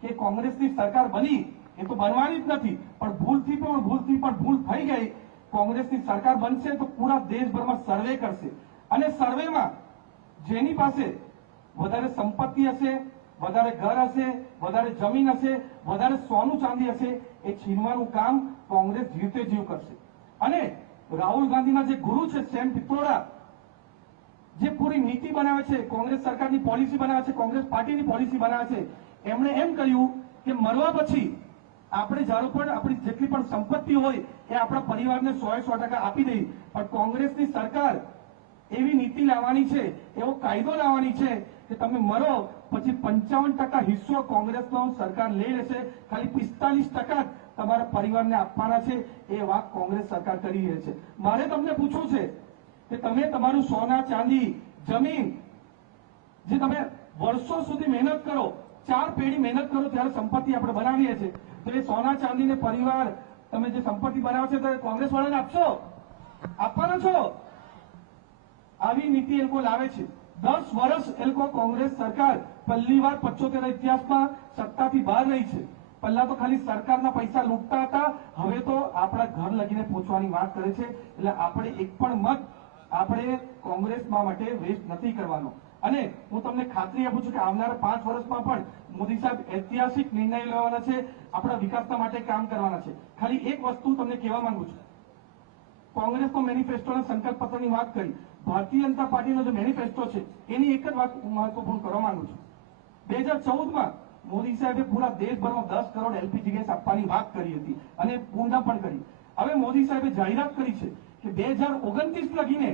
કે કોંગ્રેસની સરકાર બની, એ તો બનવાની જ નથી, પણ ભૂલથી પણ ભૂલ થઈ ગઈ. કોંગ્રેસની સરકાર બનશે તો પૂરા દેશભરમાં સર્વે કરશે અને સર્વેમાં જેની પાસે વધારે સંપત્તિ હશે, વધારે ઘર હશે, વધારે જમીન હશે, વધારે સોનું ચાંદી હશે, એ છીનવાનું કામ કોંગ્રેસ જીવતે જીવ કરશે. અને રાહુલ ગાંધીના જે ગુરુ છે સેમ પિત્રોડા, જે પૂરી નીતિ બનાવે છે, કોંગ્રેસ સરકારની પોલિસી બનાવે છે, કોંગ્રેસ પાર્ટીની પોલિસી બનાવે છે, એમણે એમ કહ્યું કે મરવા પછી આપણે જ્યારે પણ આપણી જેટલી પણ સંપત્તિ હોય એ આપણા પરિવારને 100% આપી દઈ, પણ કોંગ્રેસની સરકાર એવી નીતિ લાવવાની છે, એવો કાયદો લાવવાની છે કે તમે મરો પછી 55% હિસ્સો કોંગ્રેસનો સરકાર લઈ લેશે, ખાલી 45% તમારા પરિવારને આપવાના છે. એ વાત કોંગ્રેસ સરકાર કરી રહી છે. મારે તમને પૂછવું છે કે તમે તમારું સોના ચાંદી જમીન જે તમે વર્ષો સુધી મહેનત કરો, 4 પેઢી મહેનત કરો ત્યારે સંપત્તિ આપણે બનાવીએ છીએ, તો એ સોના ચાંદીને પરિવાર તમે જે સંપત્તિ બનાવો છો તો કોંગ્રેસ વાળાને આપશો? આપવાના છો? આવી નીતિ એ લોકો લાવે છે. 10 વર્ષ એ લોકો કોંગ્રેસ સરકાર પહેલી વાર 75 ઇતિહાસમાં સત્તાથી બહાર રહી છે. પહેલા તો ખાલી સરકારના પૈસા લૂંટતા હતા, હવે તો આપણા ઘર લગીને પહોંચવાની વાત કરે છે. એટલે આપણે એક પણ મત આપણે કોંગ્રેસમાં માટે વેસ્ટ નથી કરવાનો. અને હું તમને ખાતરી આપું છું કે આવનારા 5 વર્ષમાં પણ મોદી સાહેબ ઐતિહાસિક નિર્ણય લેવાના છે, આપણા વિકાસના માટે કામ કરવાના છે. ખાલી એક વસ્તુ તમને કહેવા માંગુ છું. કોંગ્રેસનો મેનિફેસ્ટોના સંકલ્પ પત્રની વાત કરી, ભારતીય જનતા પાર્ટીનો જે મેનિફેસ્ટો છે એની એક જ વાત હું મહત્વપૂર્ણ કરવા માંગુ છું. 2014માં મોદી સાહેબે પૂરા દેશભરમાં 10 કરોડ એલપીજી ગેસ આપવાની વાત કરી હતી અને પૂર્ણ પણ કરી. હવે મોદી સાહેબે જાહેરાત કરી છે કે 2029 લગીને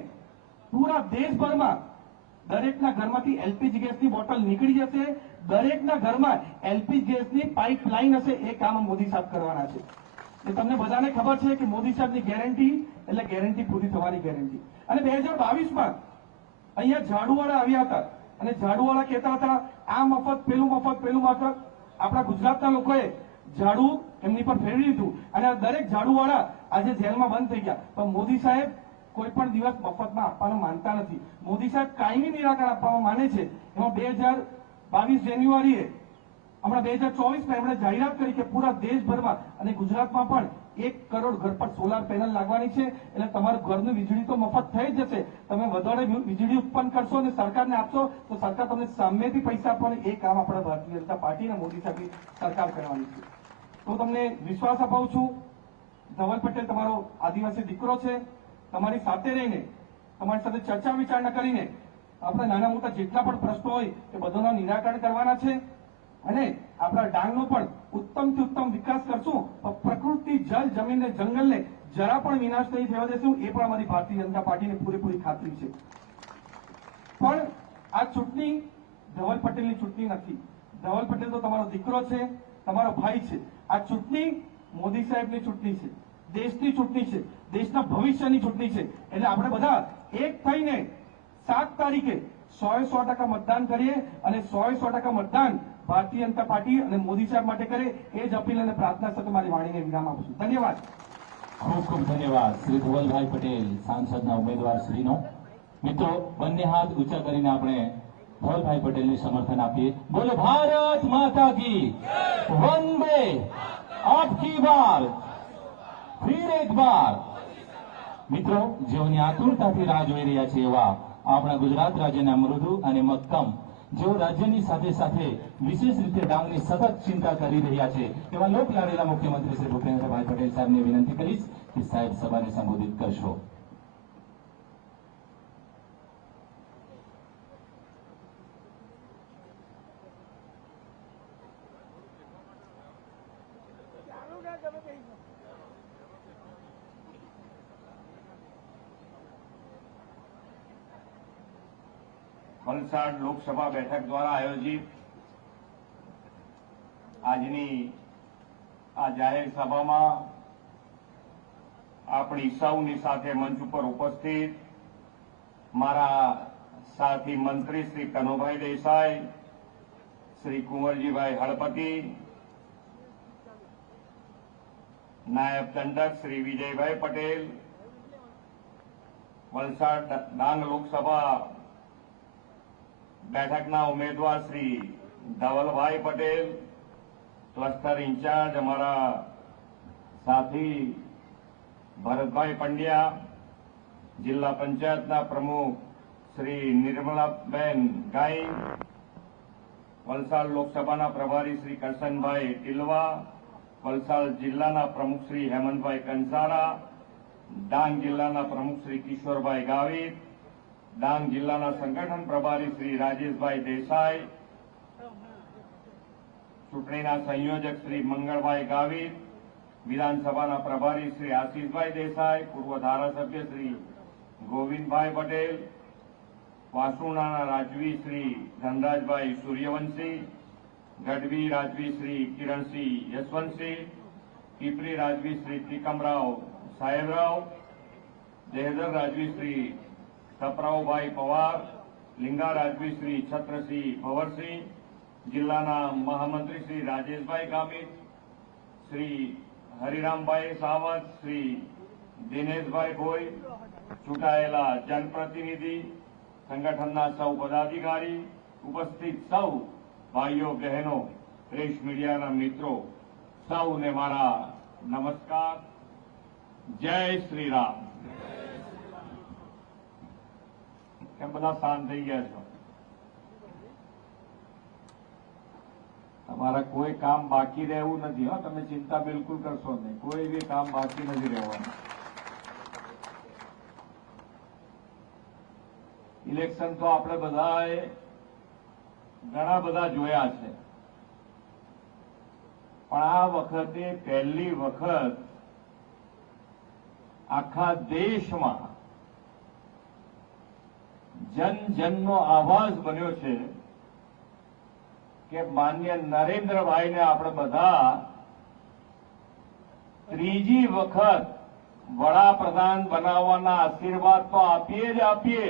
પૂરા દેશભરમાં દરેકના ઘરમાંથી એલપીજી ગેસની બોટલ નીકળી જશે, દરેકના ઘરમાં એલપીજી ગેસની પાઇપલાઇન હશે. એ કામ મોદી સાહેબ કરવાના છે. એ તમને બધાને ખબર છે કે મોદી સાહેબની ગેરંટી એટલે ગેરંટી પૂરી થવાની ગેરંટી. અને 2022માં અહીંયા ઝાડુવાળા આવ્યા હતા અને ઝાડુવાળા કહેતા હતા આ મફત પેલું મફત પેલું મફત. આપણા ગુજરાતના લોકોએ ઝાડુ એમની પર ફેરવી દીધું અને આ દરેક ઝાડુવાળા આજે જેલમાં બંધ થઈ ગયા. પણ મોદી સાહેબ કોઈ પણ દિવસ મફતમાં આપવાનું માનતા નથી. મોદી સાહેબ કાયમી નિરાકરણ આપવામાં માને છે. એમાં 2022 જાન્યુઆરીએ હમણાં 2024માં એમણે જાહેરાત કરી કે પૂરા દેશભરમાં અને ગુજરાતમાં પણ 1 કરોડ ઘર પર સોલાર પેનલ લાગવાની છે. એટલે તમારું ઘરનું વીજળી તો મફત થઈ જ જશે. તમે વધારે વીજળી ઉત્પન્ન કરશો અને સરકારને આપશો તો સરકાર તમને સામેથી પૈસા આપવાની. એ કામ આપણા ભારતીય જનતા પાર્ટી અને મોદી સાહેબની સરકાર કરવાની છે. તો તમને વિશ્વાસ અપાવું છું, ધવલ પટેલ તમારો આદિવાસી દીકરો છે. તમારી સાથે રહીને, તમારી સાથે ચર્ચા વિચારણા કરીને આપણે નાના મોટા જેટલા પણ પ્રશ્નો હોય એ બધાનું નિરાકરણ કરવાના છે અને આપણા ડાંગનો પણ ઉત્તમથી ઉત્તમ વિકાસ કરશું. પ્રકૃતિ, જલ, જમીન અને જંગલને જરા પણ વિનાશ નહીં થવા દેશું. એ પણ અમારી ભારતીય જનતા પાર્ટીની પૂરેપૂરી ખાતરી છે. પણ આ ચૂંટણી ધવલ પટેલની ચૂંટણી નથી. ધવલ પટેલ તો તમારો દીકરો છે, તમારો ભાઈ છે. આ ચૂંટણી મોદી સાહેબની ચૂંટણી છે, દેશની ચૂંટણી છે, દેશના ભવિષ્યની ચૂંટણી છે. એટલે આપણે બધા એક થઈને 7 તારીખે 100% મતદાન કરીએ અને 100% મતદાન ભારતીય જનતા પાર્ટી અને મોદી સાહેબ માટે કરે. એ જ અપીલ અને પ્રાર્થના સાથે મારી વાણીને વિરામ આપું છું. ધન્યવાદ. ખૂબ ખૂબ ધન્યવાદ શ્રી ધવલભાઈ પટેલ, સાંસદના ઉમેદવાર શ્રીનો. મિત્રો, બંને હાથ ઊંચા કરીને આપણે ધવલભાઈ પટેલને સમર્થન આપીએ. બોલો ભારત માતા કી વંદે આપકી બાર ફિર એક બાર. મિત્રો, જેઓની આતુરતાથી રાહ જોઈ રહ્યા છે એવા આપણા ગુજરાત રાજ્યના મૃદુ અને મક્કમ, જેઓ રાજ્યની સાથે સાથે વિશેષ રીતે ડાંગની સતત ચિંતા કરી રહ્યા છે એવા લોકલાડીલા મુખ્યમંત્રી શ્રી ભૂપેન્દ્રભાઈ પટેલ સાહેબને વિનંતી કરીશ કે સાહેબ સભાને સંબોધિત કરશો. વલસાડ લોકસભા બેઠક દ્વારા આયોજિત આજની આ જાહેર સભામાં આપણી સૌની સાથે મંચ ઉપર ઉપસ્થિત મારા સાથી મંત્રી શ્રી કનુભાઈ દેસાઈ, શ્રી કુંવરજીભાઈ હળપતિ, નાયબ દંડક શ્રી વિજયભાઈ પટેલ, વલસાડ ડાંગ લોકસભા બેઠકના ઉમેદવાર શ્રી ધવલભાઈ પટેલ, ક્લસ્ટર ઇન્ચાર્જ અમારા સાથી ભરતભાઈ પંડ્યા, જિલ્લા પંચાયતના પ્રમુખ શ્રી નિર્મલાબેન ગાઈ, વલસાડ લોકસભાના પ્રભારી શ્રી કરશનભાઈ ટીલવા, વલસાડ જિલ્લાના પ્રમુખ શ્રી હેમંતભાઈ કંસારા, ડાંગ જિલ્લાના પ્રમુખ શ્રી કિશોરભાઈ ગાવિત, ડાંગ જિલ્લાના સંગઠન પ્રભારી શ્રી રાજેશભાઈ દેસાઈ, ચૂંટણીના સંયોજક શ્રી મંગળભાઈ ગાવિત, વિધાનસભાના પ્રભારી શ્રી આશીષભાઈ દેસાઈ, પૂર્વ ધારાસભ્ય શ્રી ગોવિંદભાઈ પટેલ, વાસુણાના રાજવી શ્રી ધનરાજભાઈ સૂર્યવંશી, ગઢવી રાજવી શ્રી કિરણસિંહ યશવંતસિંહ, પીપરી રાજવી શ્રી ત્રિકમરાવ સાહેબરાવ, દેહદર રાજવી શ્રી સપરાવભાઈ પવાર, લીંગા રાજવી શ્રી છત્રસિંહ ભવરસિંહ, જિલ્લાના મહામંત્રી શ્રી રાજેશભાઈ ગામિત, શ્રી હરિરામભાઈ સાવંત, શ્રી દિનેશભાઈ ભોઈ, ચૂંટાયેલા જનપ્રતિનિધિ, સંગઠનના સૌ પદાધિકારી, ઉપસ્થિત સૌ ભાઈઓ બહેનો, પ્રેસ મીડિયાના મિત્રો, સૌને મારા નમસ્કાર. જય શ્રી રામ. કેમ બધા શાંત થઈ ગયા છો? તમારા કોઈ કામ બાકી રહેવું નથી. હો, તમે ચિંતા બિલકુલ કરશો નહીં. કોઈ બી કામ બાકી નથી રહેવાનું. ઇલેક્શન તો આપણે બધાએ ઘણા બધા જોયા છે, પણ આ વખતે પહેલી વખત આખા દેશમાં જન જનનો આવાજ બન્યો છે કે માન્ય નરેન્દ્રભાઈને આપણે બધા ત્રીજી વખત વડાપ્રધાન બનાવવાના આશીર્વાદ તો આપીએ જ આપીએ,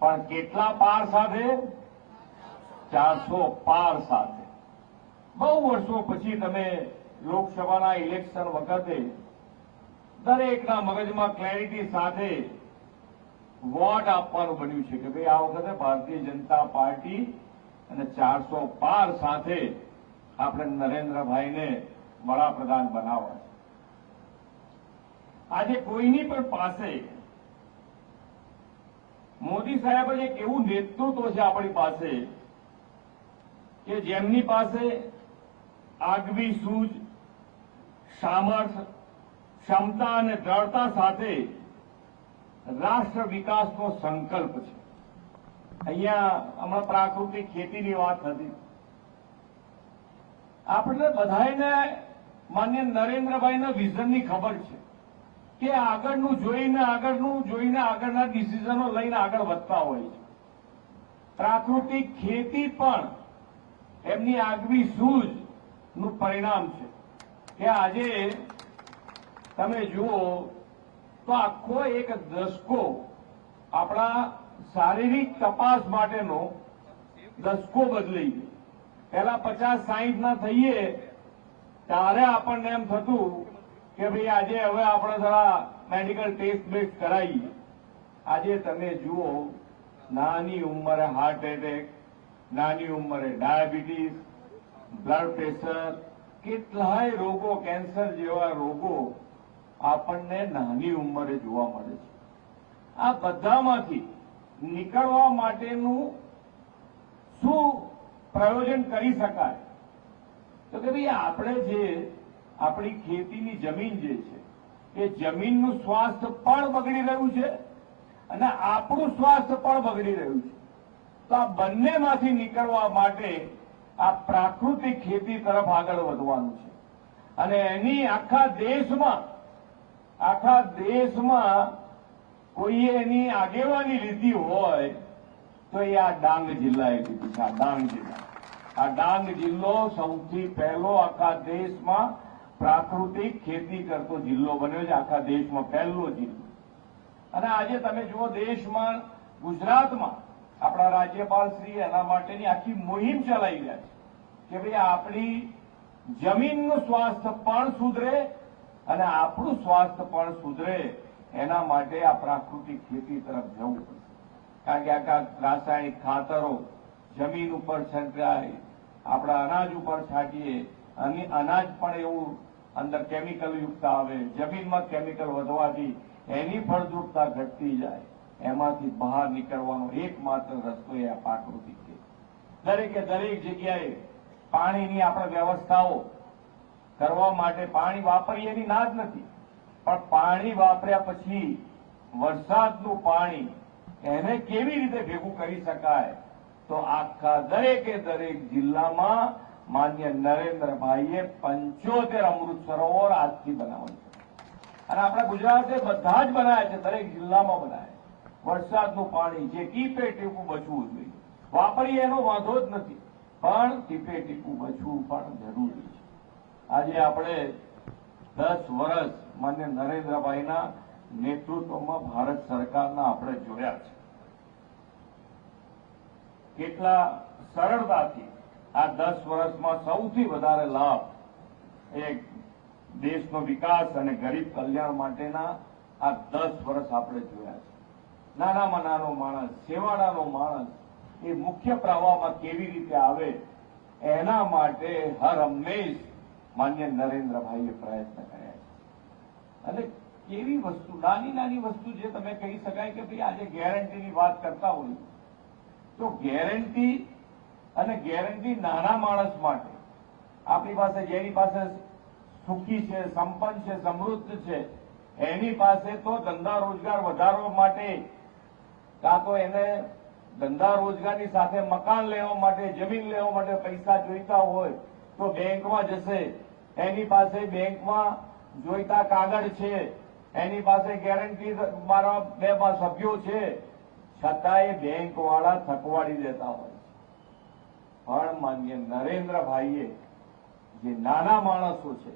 પણ કેટલા પાર સાથે? 400 પાર સાથે. બહુ વર્ષો પછી તમે લોકસભાના ઇલેક્શન વખતે દરેકના મગજમાં ક્લેરિટી સાથે વોટ આપવાનું બન્યું છે કે ભાઈ આ વખતે ભારતીય જનતા પાર્ટી અને 400 પાર સાથે આપણે નરેન્દ્રભાઈને વડાપ્રધાન બનાવવા છે. આજે કોઈની પણ પાસે મોદી સાહેબ જ એક એવું નેતૃત્વ છે આપણી પાસે કે જેમની પાસે આગવી સૂઝ, સામર્થ્ય, ક્ષમતા અને દ્રઢતા સાથે રાષ્ટ્ર વિકાસનો સંકલ્પ છે. અહીંયા હમણાં પ્રાકૃતિક ખેતીની વાત હતી. આપણે બધાને માન્ય નરેન્દ્રભાઈના વિઝનની ખબર છે કે આગળનું જોઈને આગળના ડિસિઝનો લઈને આગળ વધતા હોય છે. પ્રાકૃતિક ખેતી પણ એમની આગવી સૂઝનું પરિણામ છે કે આજે તમે જુઓ તો આખો એક દશકો આપણા શારીરિક તપાસ માટેનો દશકો બદલાઈ ગયો. પહેલા 50-60 ના થઈએ ત્યારે આપણને એમ થતું કે ભાઈ આજે હવે આપણે જરા મેડિકલ ટેસ્ટ બેસ્ટ કરાવીએ. આજે તમે જુઓ નાની ઉંમરે હાર્ટ એટેક, નાની ઉંમરે ડાયાબિટીસ, બ્લડ પ્રેશર, કેટલાય રોગો, કેન્સર જેવા રોગો આપણને નાની ઉંમરે જોવા મળે છે. આ બધામાંથી નીકળવા માટેનું શું પ્રયોજન કરી શકાય? તો કે ભાઈ આપણે જે આપણી ખેતીની જમીન જે છે એ જમીનનું સ્વાસ્થ્ય પણ બગડી રહ્યું છે અને આપણું સ્વાસ્થ્ય પણ બગડી રહ્યું છે. તો આ બંનેમાંથી નીકળવા માટે આ પ્રાકૃતિક ખેતી તરફ આગળ વધવાનું છે અને એની આખા દેશમાં કોઈએ એની આગેવાની લીધી હોય તો એ આ ડાંગ જિલ્લાએ લીધી છે. આ ડાંગ જિલ્લો સૌથી પહેલો આખા દેશમાં પ્રાકૃતિક ખેતી કરતો જિલ્લો બન્યો છે. આખા દેશમાં પહેલો જિલ્લો. અને આજે તમે જુઓ દેશમાં, ગુજરાતમાં આપણા રાજ્યપાલ શ્રી એના માટેની આખી મુહિમ ચલાવી રહ્યા છે કે ભાઈ આપણી જમીનનું સ્વાસ્થ્ય પણ સુધરે અને આપણું સ્વાસ્થ્ય પણ સુધરે. એના માટે આ પ્રાકૃતિક ખેતી તરફ જવું પડશે. કારણ કે આખા રાસાયણિક ખાતરો જમીન ઉપર છંટાય, આપણા અનાજ ઉપર છાંટીએ અને અનાજ પણ એવું અંદર કેમિકલ યુક્ત આવે, જમીનમાં કેમિકલ વધવાથી એની ફળદ્રુપતા ઘટતી જાય. એમાંથી બહાર નીકળવાનો એકમાત્ર રસ્તો એ આ પ્રાકૃતિક ખેતી. દરેક જગ્યાએ પાણીની આપણે વ્યવસ્થાઓ કરવા માટે પાણી વાપરીએ એની ના જ નથી, પણ પાણી વાપર્યા પછી વરસાદનું પાણી એને કેવી રીતે ભેગું કરી શકાય? તો આખા દરેક જિલ્લામાં માન્ય નરેન્દ્રભાઈએ 75 અમૃત સરોવર આજથી બનાવ્યું છે. અને આપણા ગુજરાતે બધા જ બનાવ્યા છે, દરેક જિલ્લામાં બનાવ્યા. વરસાદનું પાણી જે ટીપે ટીપું બચવું જોઈએ, વાપરીએ એનો વાંધો જ નથી, પણ ટીપે ટીપું બચવું પણ જરૂરી છે. આજે આપણે 10 વર્ષ માન્ય નરેન્દ્રભાઈના નેતૃત્વમાં ભારત સરકારના આપણે જોયા છે. કેટલા સરળતાથી આ 10 વર્ષમાં સૌથી વધારે લાભ એ દેશનો વિકાસ અને ગરીબ કલ્યાણ માટેના આ 10 વર્ષ આપણે જોયા છે. નાનામાં નાનો માણસ, છેવાડાનો માણસ એ મુખ્ય પ્રવાહમાં કેવી રીતે આવે એના માટે હર હંમેશ માન્ય નરેન્દ્રભાઈએ પ્રયત્ન કર્યા છે. અને કેવી વસ્તુ, નાની વસ્તુ જે તમે કહી શકાય કે ભાઈ આજે ગેરંટીની વાત કરતા હોય તો ગેરંટી નાના માણસ માટે, આપણી પાસે જેની પાસે સુખી છે, સંપન્ન છે, સમૃદ્ધ છે, એની પાસે તો ધંધા રોજગાર વધારવા માટે કાં તો એને ધંધા રોજગારની સાથે મકાન લેવા માટે, જમીન લેવા માટે પૈસા જોઈતા હોય તો બેંકમાં જશે. એની પાસે બેંકમાં જોઈતા કાગળ છે, એની પાસે ગેરંટી મારા 2 સભ્યો છે, છતાંય બેંક વાળા થકવાડી દેતા હોય. પણ માન્ય નરેન્દ્રભાઈએ જે નાના માણસો છે,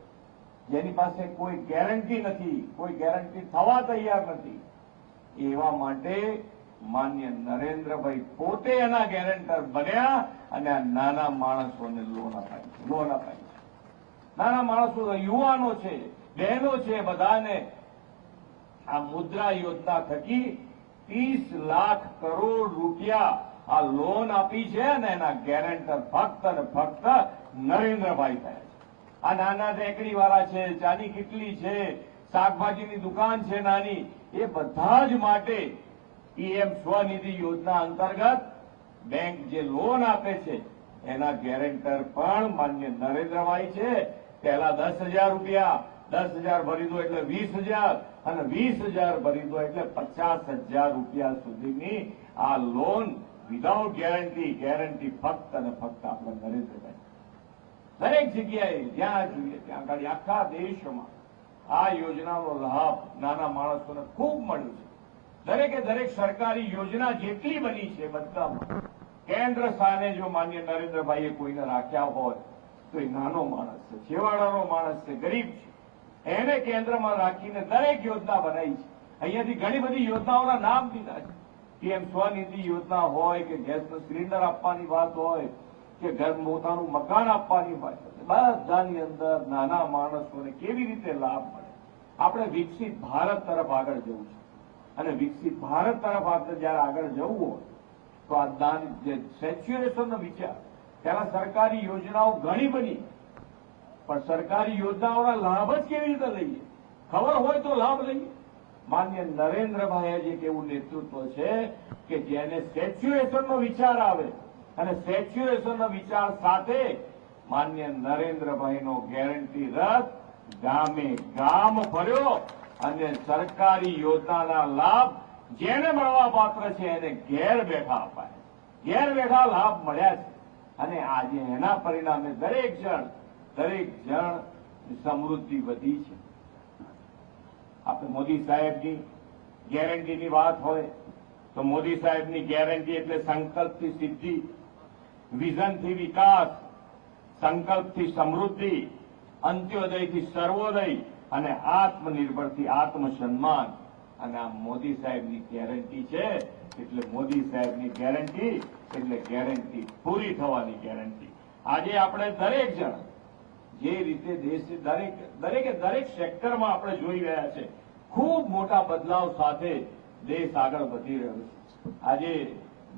જેની પાસે કોઈ ગેરંટી નથી, કોઈ ગેરંટી થવા તૈયાર નથી, એવા માટે માન્ય નરેન્દ્રભાઈ પોતે એના ગેરંટર બન્યા અને આ નાના માણસોને લોન અપાય છે, લોન અપાય છે. નાના માણસો, યુવાનો છે, બહેનો છે, બધાને આ મુદ્રા યોજના થકી 30 લાખ કરોડ રૂપિયા આ લોન આપી છે અને એના ગેરંટર ફક્ત અને ફક્ત નરેન્દ્રભાઈ થયા છે. આ નાના ટેકરી વાળા છે, ચાની કીટલી છે, શાકભાજીની દુકાન છે નાની, એ બધા જ માટે પીએમ સ્વનિધિ યોજના અંતર્ગત બેંક જે લોન આપે છે એના ગેરંટર પણ માન્ય નરેન્દ્રભાઈ છે. પહેલા 10,000 રૂપિયા, 10,000 ભરી દો એટલે 20,000 અને 20,000 ભરી દો એટલે 50,000 રૂપિયા સુધીની આ લોન વિધાઉટ ગેરંટી ફક્ત અને ફક્ત આપણા નરેન્દ્રભાઈ. દરેક જગ્યાએ જ્યાં જોઈએ ત્યાં આગળ આખા દેશમાં આ યોજનાનો લાભ નાના માણસોને ખૂબ મળ્યો છે. દરેકે દરેક સરકારી યોજના જેટલી બની છે બધામાં કેન્દ્ર સ્થાને જો માન્ય નરેન્દ્રભાઈએ કોઈને રાખ્યા હોય તો એ નાનો માણસ છે, છેવાડાનો માણસ છે, ગરીબ છે, એને કેન્દ્રમાં રાખીને દરેક યોજના બનાવી છે. અહીંયાથી ઘણી બધી યોજનાઓના નામ દીધા છે. પીએમ સ્વનિધિ યોજના હોય કે ગેસનો સિલિન્ડર આપવાની વાત હોય કે ઘર પોતાનું મકાન આપવાની વાત હોય, બધાની અંદર નાના માણસોને કેવી રીતે લાભ મળે. આપણે વિકસિત ભારત તરફ આગળ જવું છે અને વિકસિત ભારત તરફ આપણે જયારે આગળ જવું હોય તો આ સેચ્યુરેશનનો વિચાર, પહેલા સરકારી યોજનાઓ ઘણી બની પણ સરકારી યોજનાઓના લાભ જ કેવી રીતે લઈએ, ખબર હોય તો લાભ લઈએ. માન્ય નરેન્દ્રભાઈએ જે કેવું નેતૃત્વ છે કે જેને સેચ્યુરેશનનો વિચાર આવે અને સેચ્યુરેશનનો વિચાર સાથે માન્ય નરેન્દ્રભાઈનો ગેરંટી રથ ગામે ગામ ફર્યો અને સરકારી યોજનાના લાભ જેને મળવા પાત્ર છે એને ઘેર બેઠા અપાય, ઘેર બેઠા લાભ મળ્યા છે. અને આજે એના પરિણામે દરેક જણ સમૃદ્ધિ વધી છે. આપણે મોદી સાહેબની ગેરંટીની વાત હોય તો મોદી સાહેબની ગેરંટી એટલે સંકલ્પથી સિદ્ધિ, વિઝનથી વિકાસ, સંકલ્પથી સમૃદ્ધિ, અંત્યોદયથી સર્વોદય અને આત્મનિર્ભરથી આત્મસન્માન. અને આ મોદી સાહેબની ગેરંટી છે એટલે મોદી સાહેબની ગેરંટી એટલે ગેરંટી પૂરી થવાની ગેરંટી. આજે આપણે દરેક જણ જે રીતે દેશ દરેક સેક્ટરમાં આપણે જોઈ રહ્યા છે ખૂબ મોટા બદલાવ સાથે દેશ આગળ વધી રહ્યો છે. આજે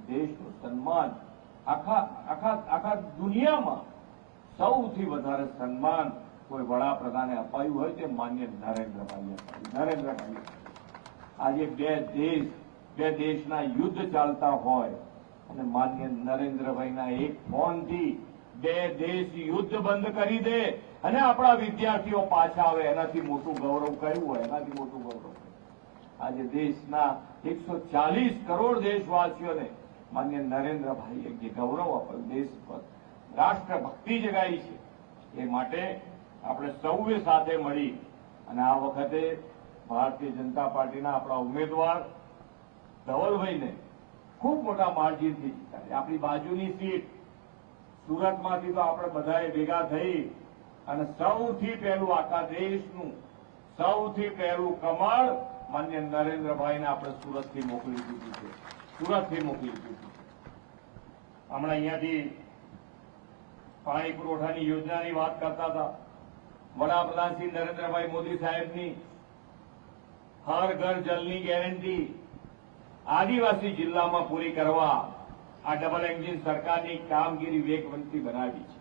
દેશનું સન્માન આખા દુનિયામાં સૌથી વધારે સન્માન કોઈ વડાપ્રધાને અપાયું હોય તે માન્ય નરેન્દ્રભાઈ. આજે બે દેશના યુદ્ધ ચાલતા હોય અને માન્ય નરેન્દ્રભાઈના એક ફોનથી બે દેશ યુદ્ધ બંધ કરી દે અને આપણા વિદ્યાર્થીઓ પાછા આવે, એનાથી મોટું ગૌરવ કયું હોય? એનાથી મોટું ગૌરવ. આજે દેશના 140 કરોડ દેશવાસીઓને માન્ય નરેન્દ્રભાઈએ જે ગૌરવ આપ્યું, દેશ પર રાષ્ટ્રભક્તિ જગાઈ છે. એ માટે આપણે સૌએ સાથે મળી અને આ વખતે ભારતીય જનતા પાર્ટીના આપણા ઉમેદવાર ધવલભાઈને ખૂબ મોટા માર્જિનથી જીતાડ્યા. આપણી બાજુની સીટ સુરતમાંથી તો આપણે બધાએ ભેગા થઈ અને સૌથી પહેલું આખા દેશનું સૌથી પહેલું કમળ માન્ય નરેન્દ્રભાઈને આપણે સુરતથી મોકલી દીધું છે. હમણાં અહીંયાથી પાણી પુરવઠાની યોજનાની વાત કરતા હતા. વડાપ્રધાન શ્રી નરેન્દ્રભાઈ મોદી સાહેબની હર ઘર જલની ગેરંટી આદિવાસી જિલ્લામાં પૂરી કરવા આ ડબલ એન્જિન સરકારની કામગીરી વેગવંતી બનાવી છે.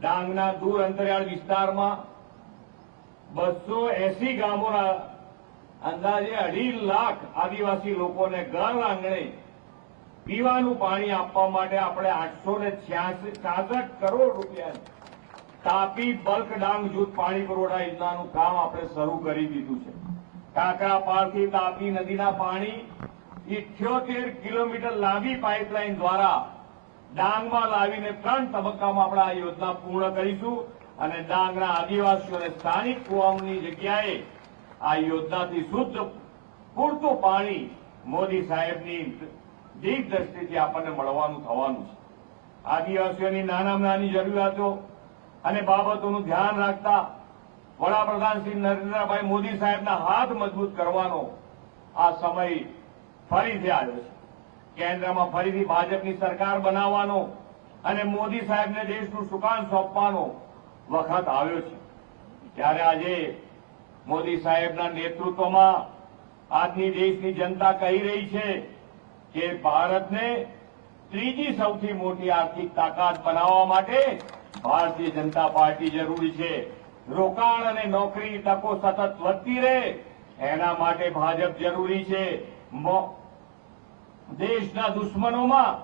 ડાંગના દૂર અંતરિયાળ વિસ્તારમાં 280 ગામોના અંદાજે 2.5 લાખ આદિવાસી લોકોને ઘર આંગણે પીવાનું પાણી આપવા માટે આપણે 866 કરોડ રૂપિયા તાપી બલ્ક ડાંગ જૂથ પાણી પુરવઠા યોજનાનું કામ આપણે શરૂ કરી દીધું છે. કાકરાપારથી તાપી નદીના પાણી 78 કિલોમીટર લાંબી પાઇપલાઇન દ્વારા ડાંગમાં લાવીને 3 તબક્કામાં આપણે આ યોજના પૂર્ણ કરીશું અને ડાંગના આદિવાસીઓને સ્થાનિક કુવાની જગ્યાએ આ યોજનાથી શુદ્ધ પૂરતું પાણી મોદી સાહેબની દિગ્દ્રષ્ટિથી આપણને મળવાનું થવાનું છે. આદિવાસીઓની નાનામાં નાની જરૂરિયાતો અને બાબતોનું ધ્યાન રાખતા વડાપ્રધાન શ્રી નરેન્દ્રભાઈ મોદી સાહેબના હાથ મજબૂત કરવાનો આ સમય ફરીથી આવ્યો છે. કેન્દ્રમાં ફરીથી ભાજપની સરકાર બનાવવાનો અને મોદી સાહેબને દેશનું સુકાન સોંપવાનો વખત આવ્યો છે. ત્યારે આજે મોદી સાહેબના નેતૃત્વમાં આજની દેશની જનતા કહી રહી છે કે ભારતને ત્રીજી સૌથી મોટી આર્થિક તાકાત બનાવવા માટે ભારતીય જનતા પાર્ટી જરૂરી છે. રોકાણ અને નોકરીની તકો સતત વધતી રહે એના માટે ભાજપ જરૂરી છે. દેશના દુશ્મનોમાં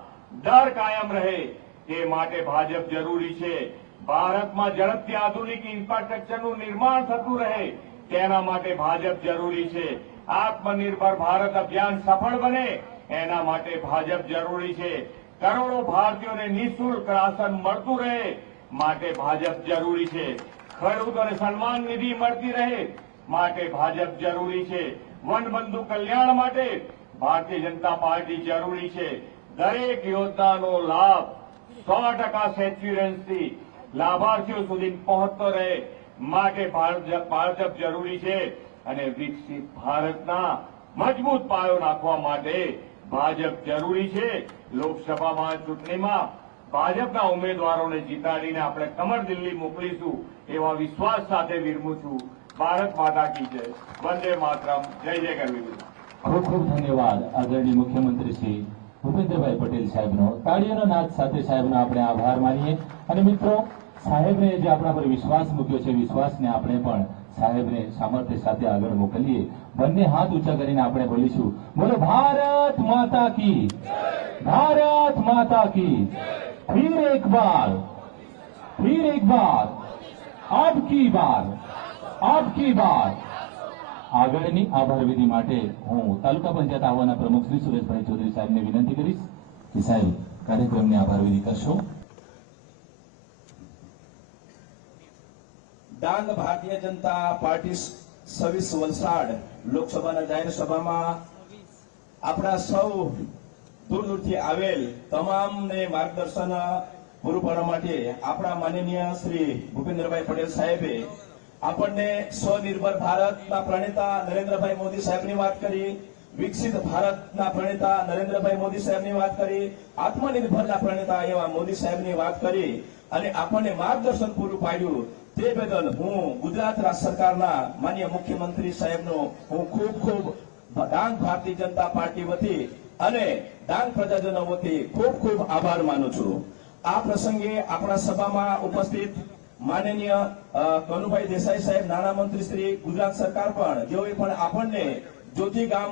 ડર કાયમ રહે તે માટે ભાજપ જરૂરી છે. ભારતમાં ઝડપથી આધુનિક ઇન્ફ્રાસ્ટ્રક્ચરનું નિર્માણ થતું રહે તેના માટે ભાજપ જરૂરી છે. આત્મનિર્ભર ભારત અભિયાન સફળ બને એના માટે ભાજપ જરૂરી છે. કરોડો ભારતીયોને નિઃશુલ્ક રાશન મળતું રહે માટે ભાજપ જરૂરી છે. ખેડૂત અને સન્માન નિધિ મળતી રહે માટે ભાજપ જરૂરી છે. વનબંધુ કલ્યાણ માટે ભારતીય જનતા પાર્ટી જરૂરી છે. દરેક યોજનાનો લાભ 100% સેચ્યુરન્સથી લાભાર્થીઓ સુધી પહોંચતો રહે માટે ભાજપ જરૂરી છે. અને વિકસિત ભારતના મજબૂત પાયો નાખવા માટે ભાજપ જરૂરી છે. લોકસભામાં ચૂંટણીમાં ભાજપના ઉમેદવારોને જીતાડીને આપણે કમર દિલ્હી મોકલીશું એવા વિશ્વાસ સાથે વિરમું છું. ભારત માતા કી જય. વંદે માતરમ. જય જય ગરવી. ખૂબ ખૂબ ધન્યવાદ આદરણીય મુખ્યમંત્રી શ્રી ભૂપેન્દ્રભાઈ પટેલ સાહેબનો. તાળીઓના નાદ સાથે સાહેબનો આપણે આભાર માનીએ. અને મિત્રો, સાહેબને જે આપણા પર વિશ્વાસ મૂક્યો છે, વિશ્વાસને આપણે પણ સાહેબને સામર્થ્ય સાથે આગળ મોકલીએ. બંને હાથ ઊંચા કરીને આપણે બોલીશું, બોલો ભારત માતા કી, ભારત માતા કી. फिर एक बार, अब की बार. આગળની આભાર વિધિ માટે હું તાલુકા પંચાયત આહવાના પ્રમુખ શ્રી સુરેશભાઈ ચૌધરી સાહેબને વિનંતી કરીશ કે સાહેબ કાર્યક્રમની આભાર વિધિ કરશો. ડાંગ ભારતીય જનતા પાર્ટી સર્વિસ વલસાડ લોકસભાના જાહેર સભામાં આપણા સૌ દૂર દૂરથી આવેલ તમામને માર્ગદર્શન પૂરું પાડવા માટે આપણા માનનીય શ્રી ભૂપેન્દ્રભાઈ પટેલ સાહેબે આપણને સ્વનિર્ભર ભારતના પ્રણેતા નરેન્દ્રભાઈ મોદી સાહેબની વાત કરી, વિકસિત ભારતના પ્રણેતા નરેન્દ્રભાઈ મોદી સાહેબની વાત કરી, આત્મનિર્ભરના પ્રણેતા એવા મોદી સાહેબની વાત કરી અને આપણને માર્ગદર્શન પૂરું પાડ્યું. તે બદલ હું ગુજરાત રાજ્ય સરકારના માનનીય મુખ્યમંત્રી સાહેબનો હું ખૂબ ખૂબ ડાંગ ભારતીય જનતા પાર્ટી વતી અને ડાંગ પ્રજાજનો વતી ખૂબ ખૂબ આભાર માનું છું. આ પ્રસંગે આપણા સભામાં ઉપસ્થિત માનનીય કનુભાઈ દેસાઈ સાહેબ, નાણામંત્રી શ્રી, ગુજરાત સરકાર પણ, જેઓએ પણ આપણને જ્યોતિ ગામ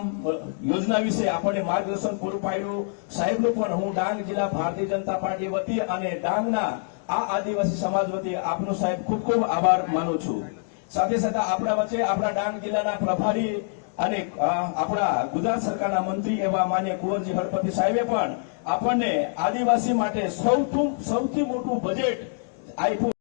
યોજના વિશે આપણને માર્ગદર્શન પૂરું પાડ્યું. સાહેબનું પણ હું ડાંગ જિલ્લા ભારતીય જનતા પાર્ટી વતી અને ડાંગના આ આદિવાસી સમાજ વતી આપનો સાહેબ ખૂબ ખૂબ આભાર માનું છું. સાથે સાથે આપણા વચ્ચે આપણા ડાંગ જિલ્લાના પ્રભારી અને આપણા ગુજરાત સરકારના મંત્રી એવા માન્ય કુંવરજી હળપતિ સાહેબે પણ આપણને આદિવાસી માટે સૌથી મોટું બજેટ આપ્યું.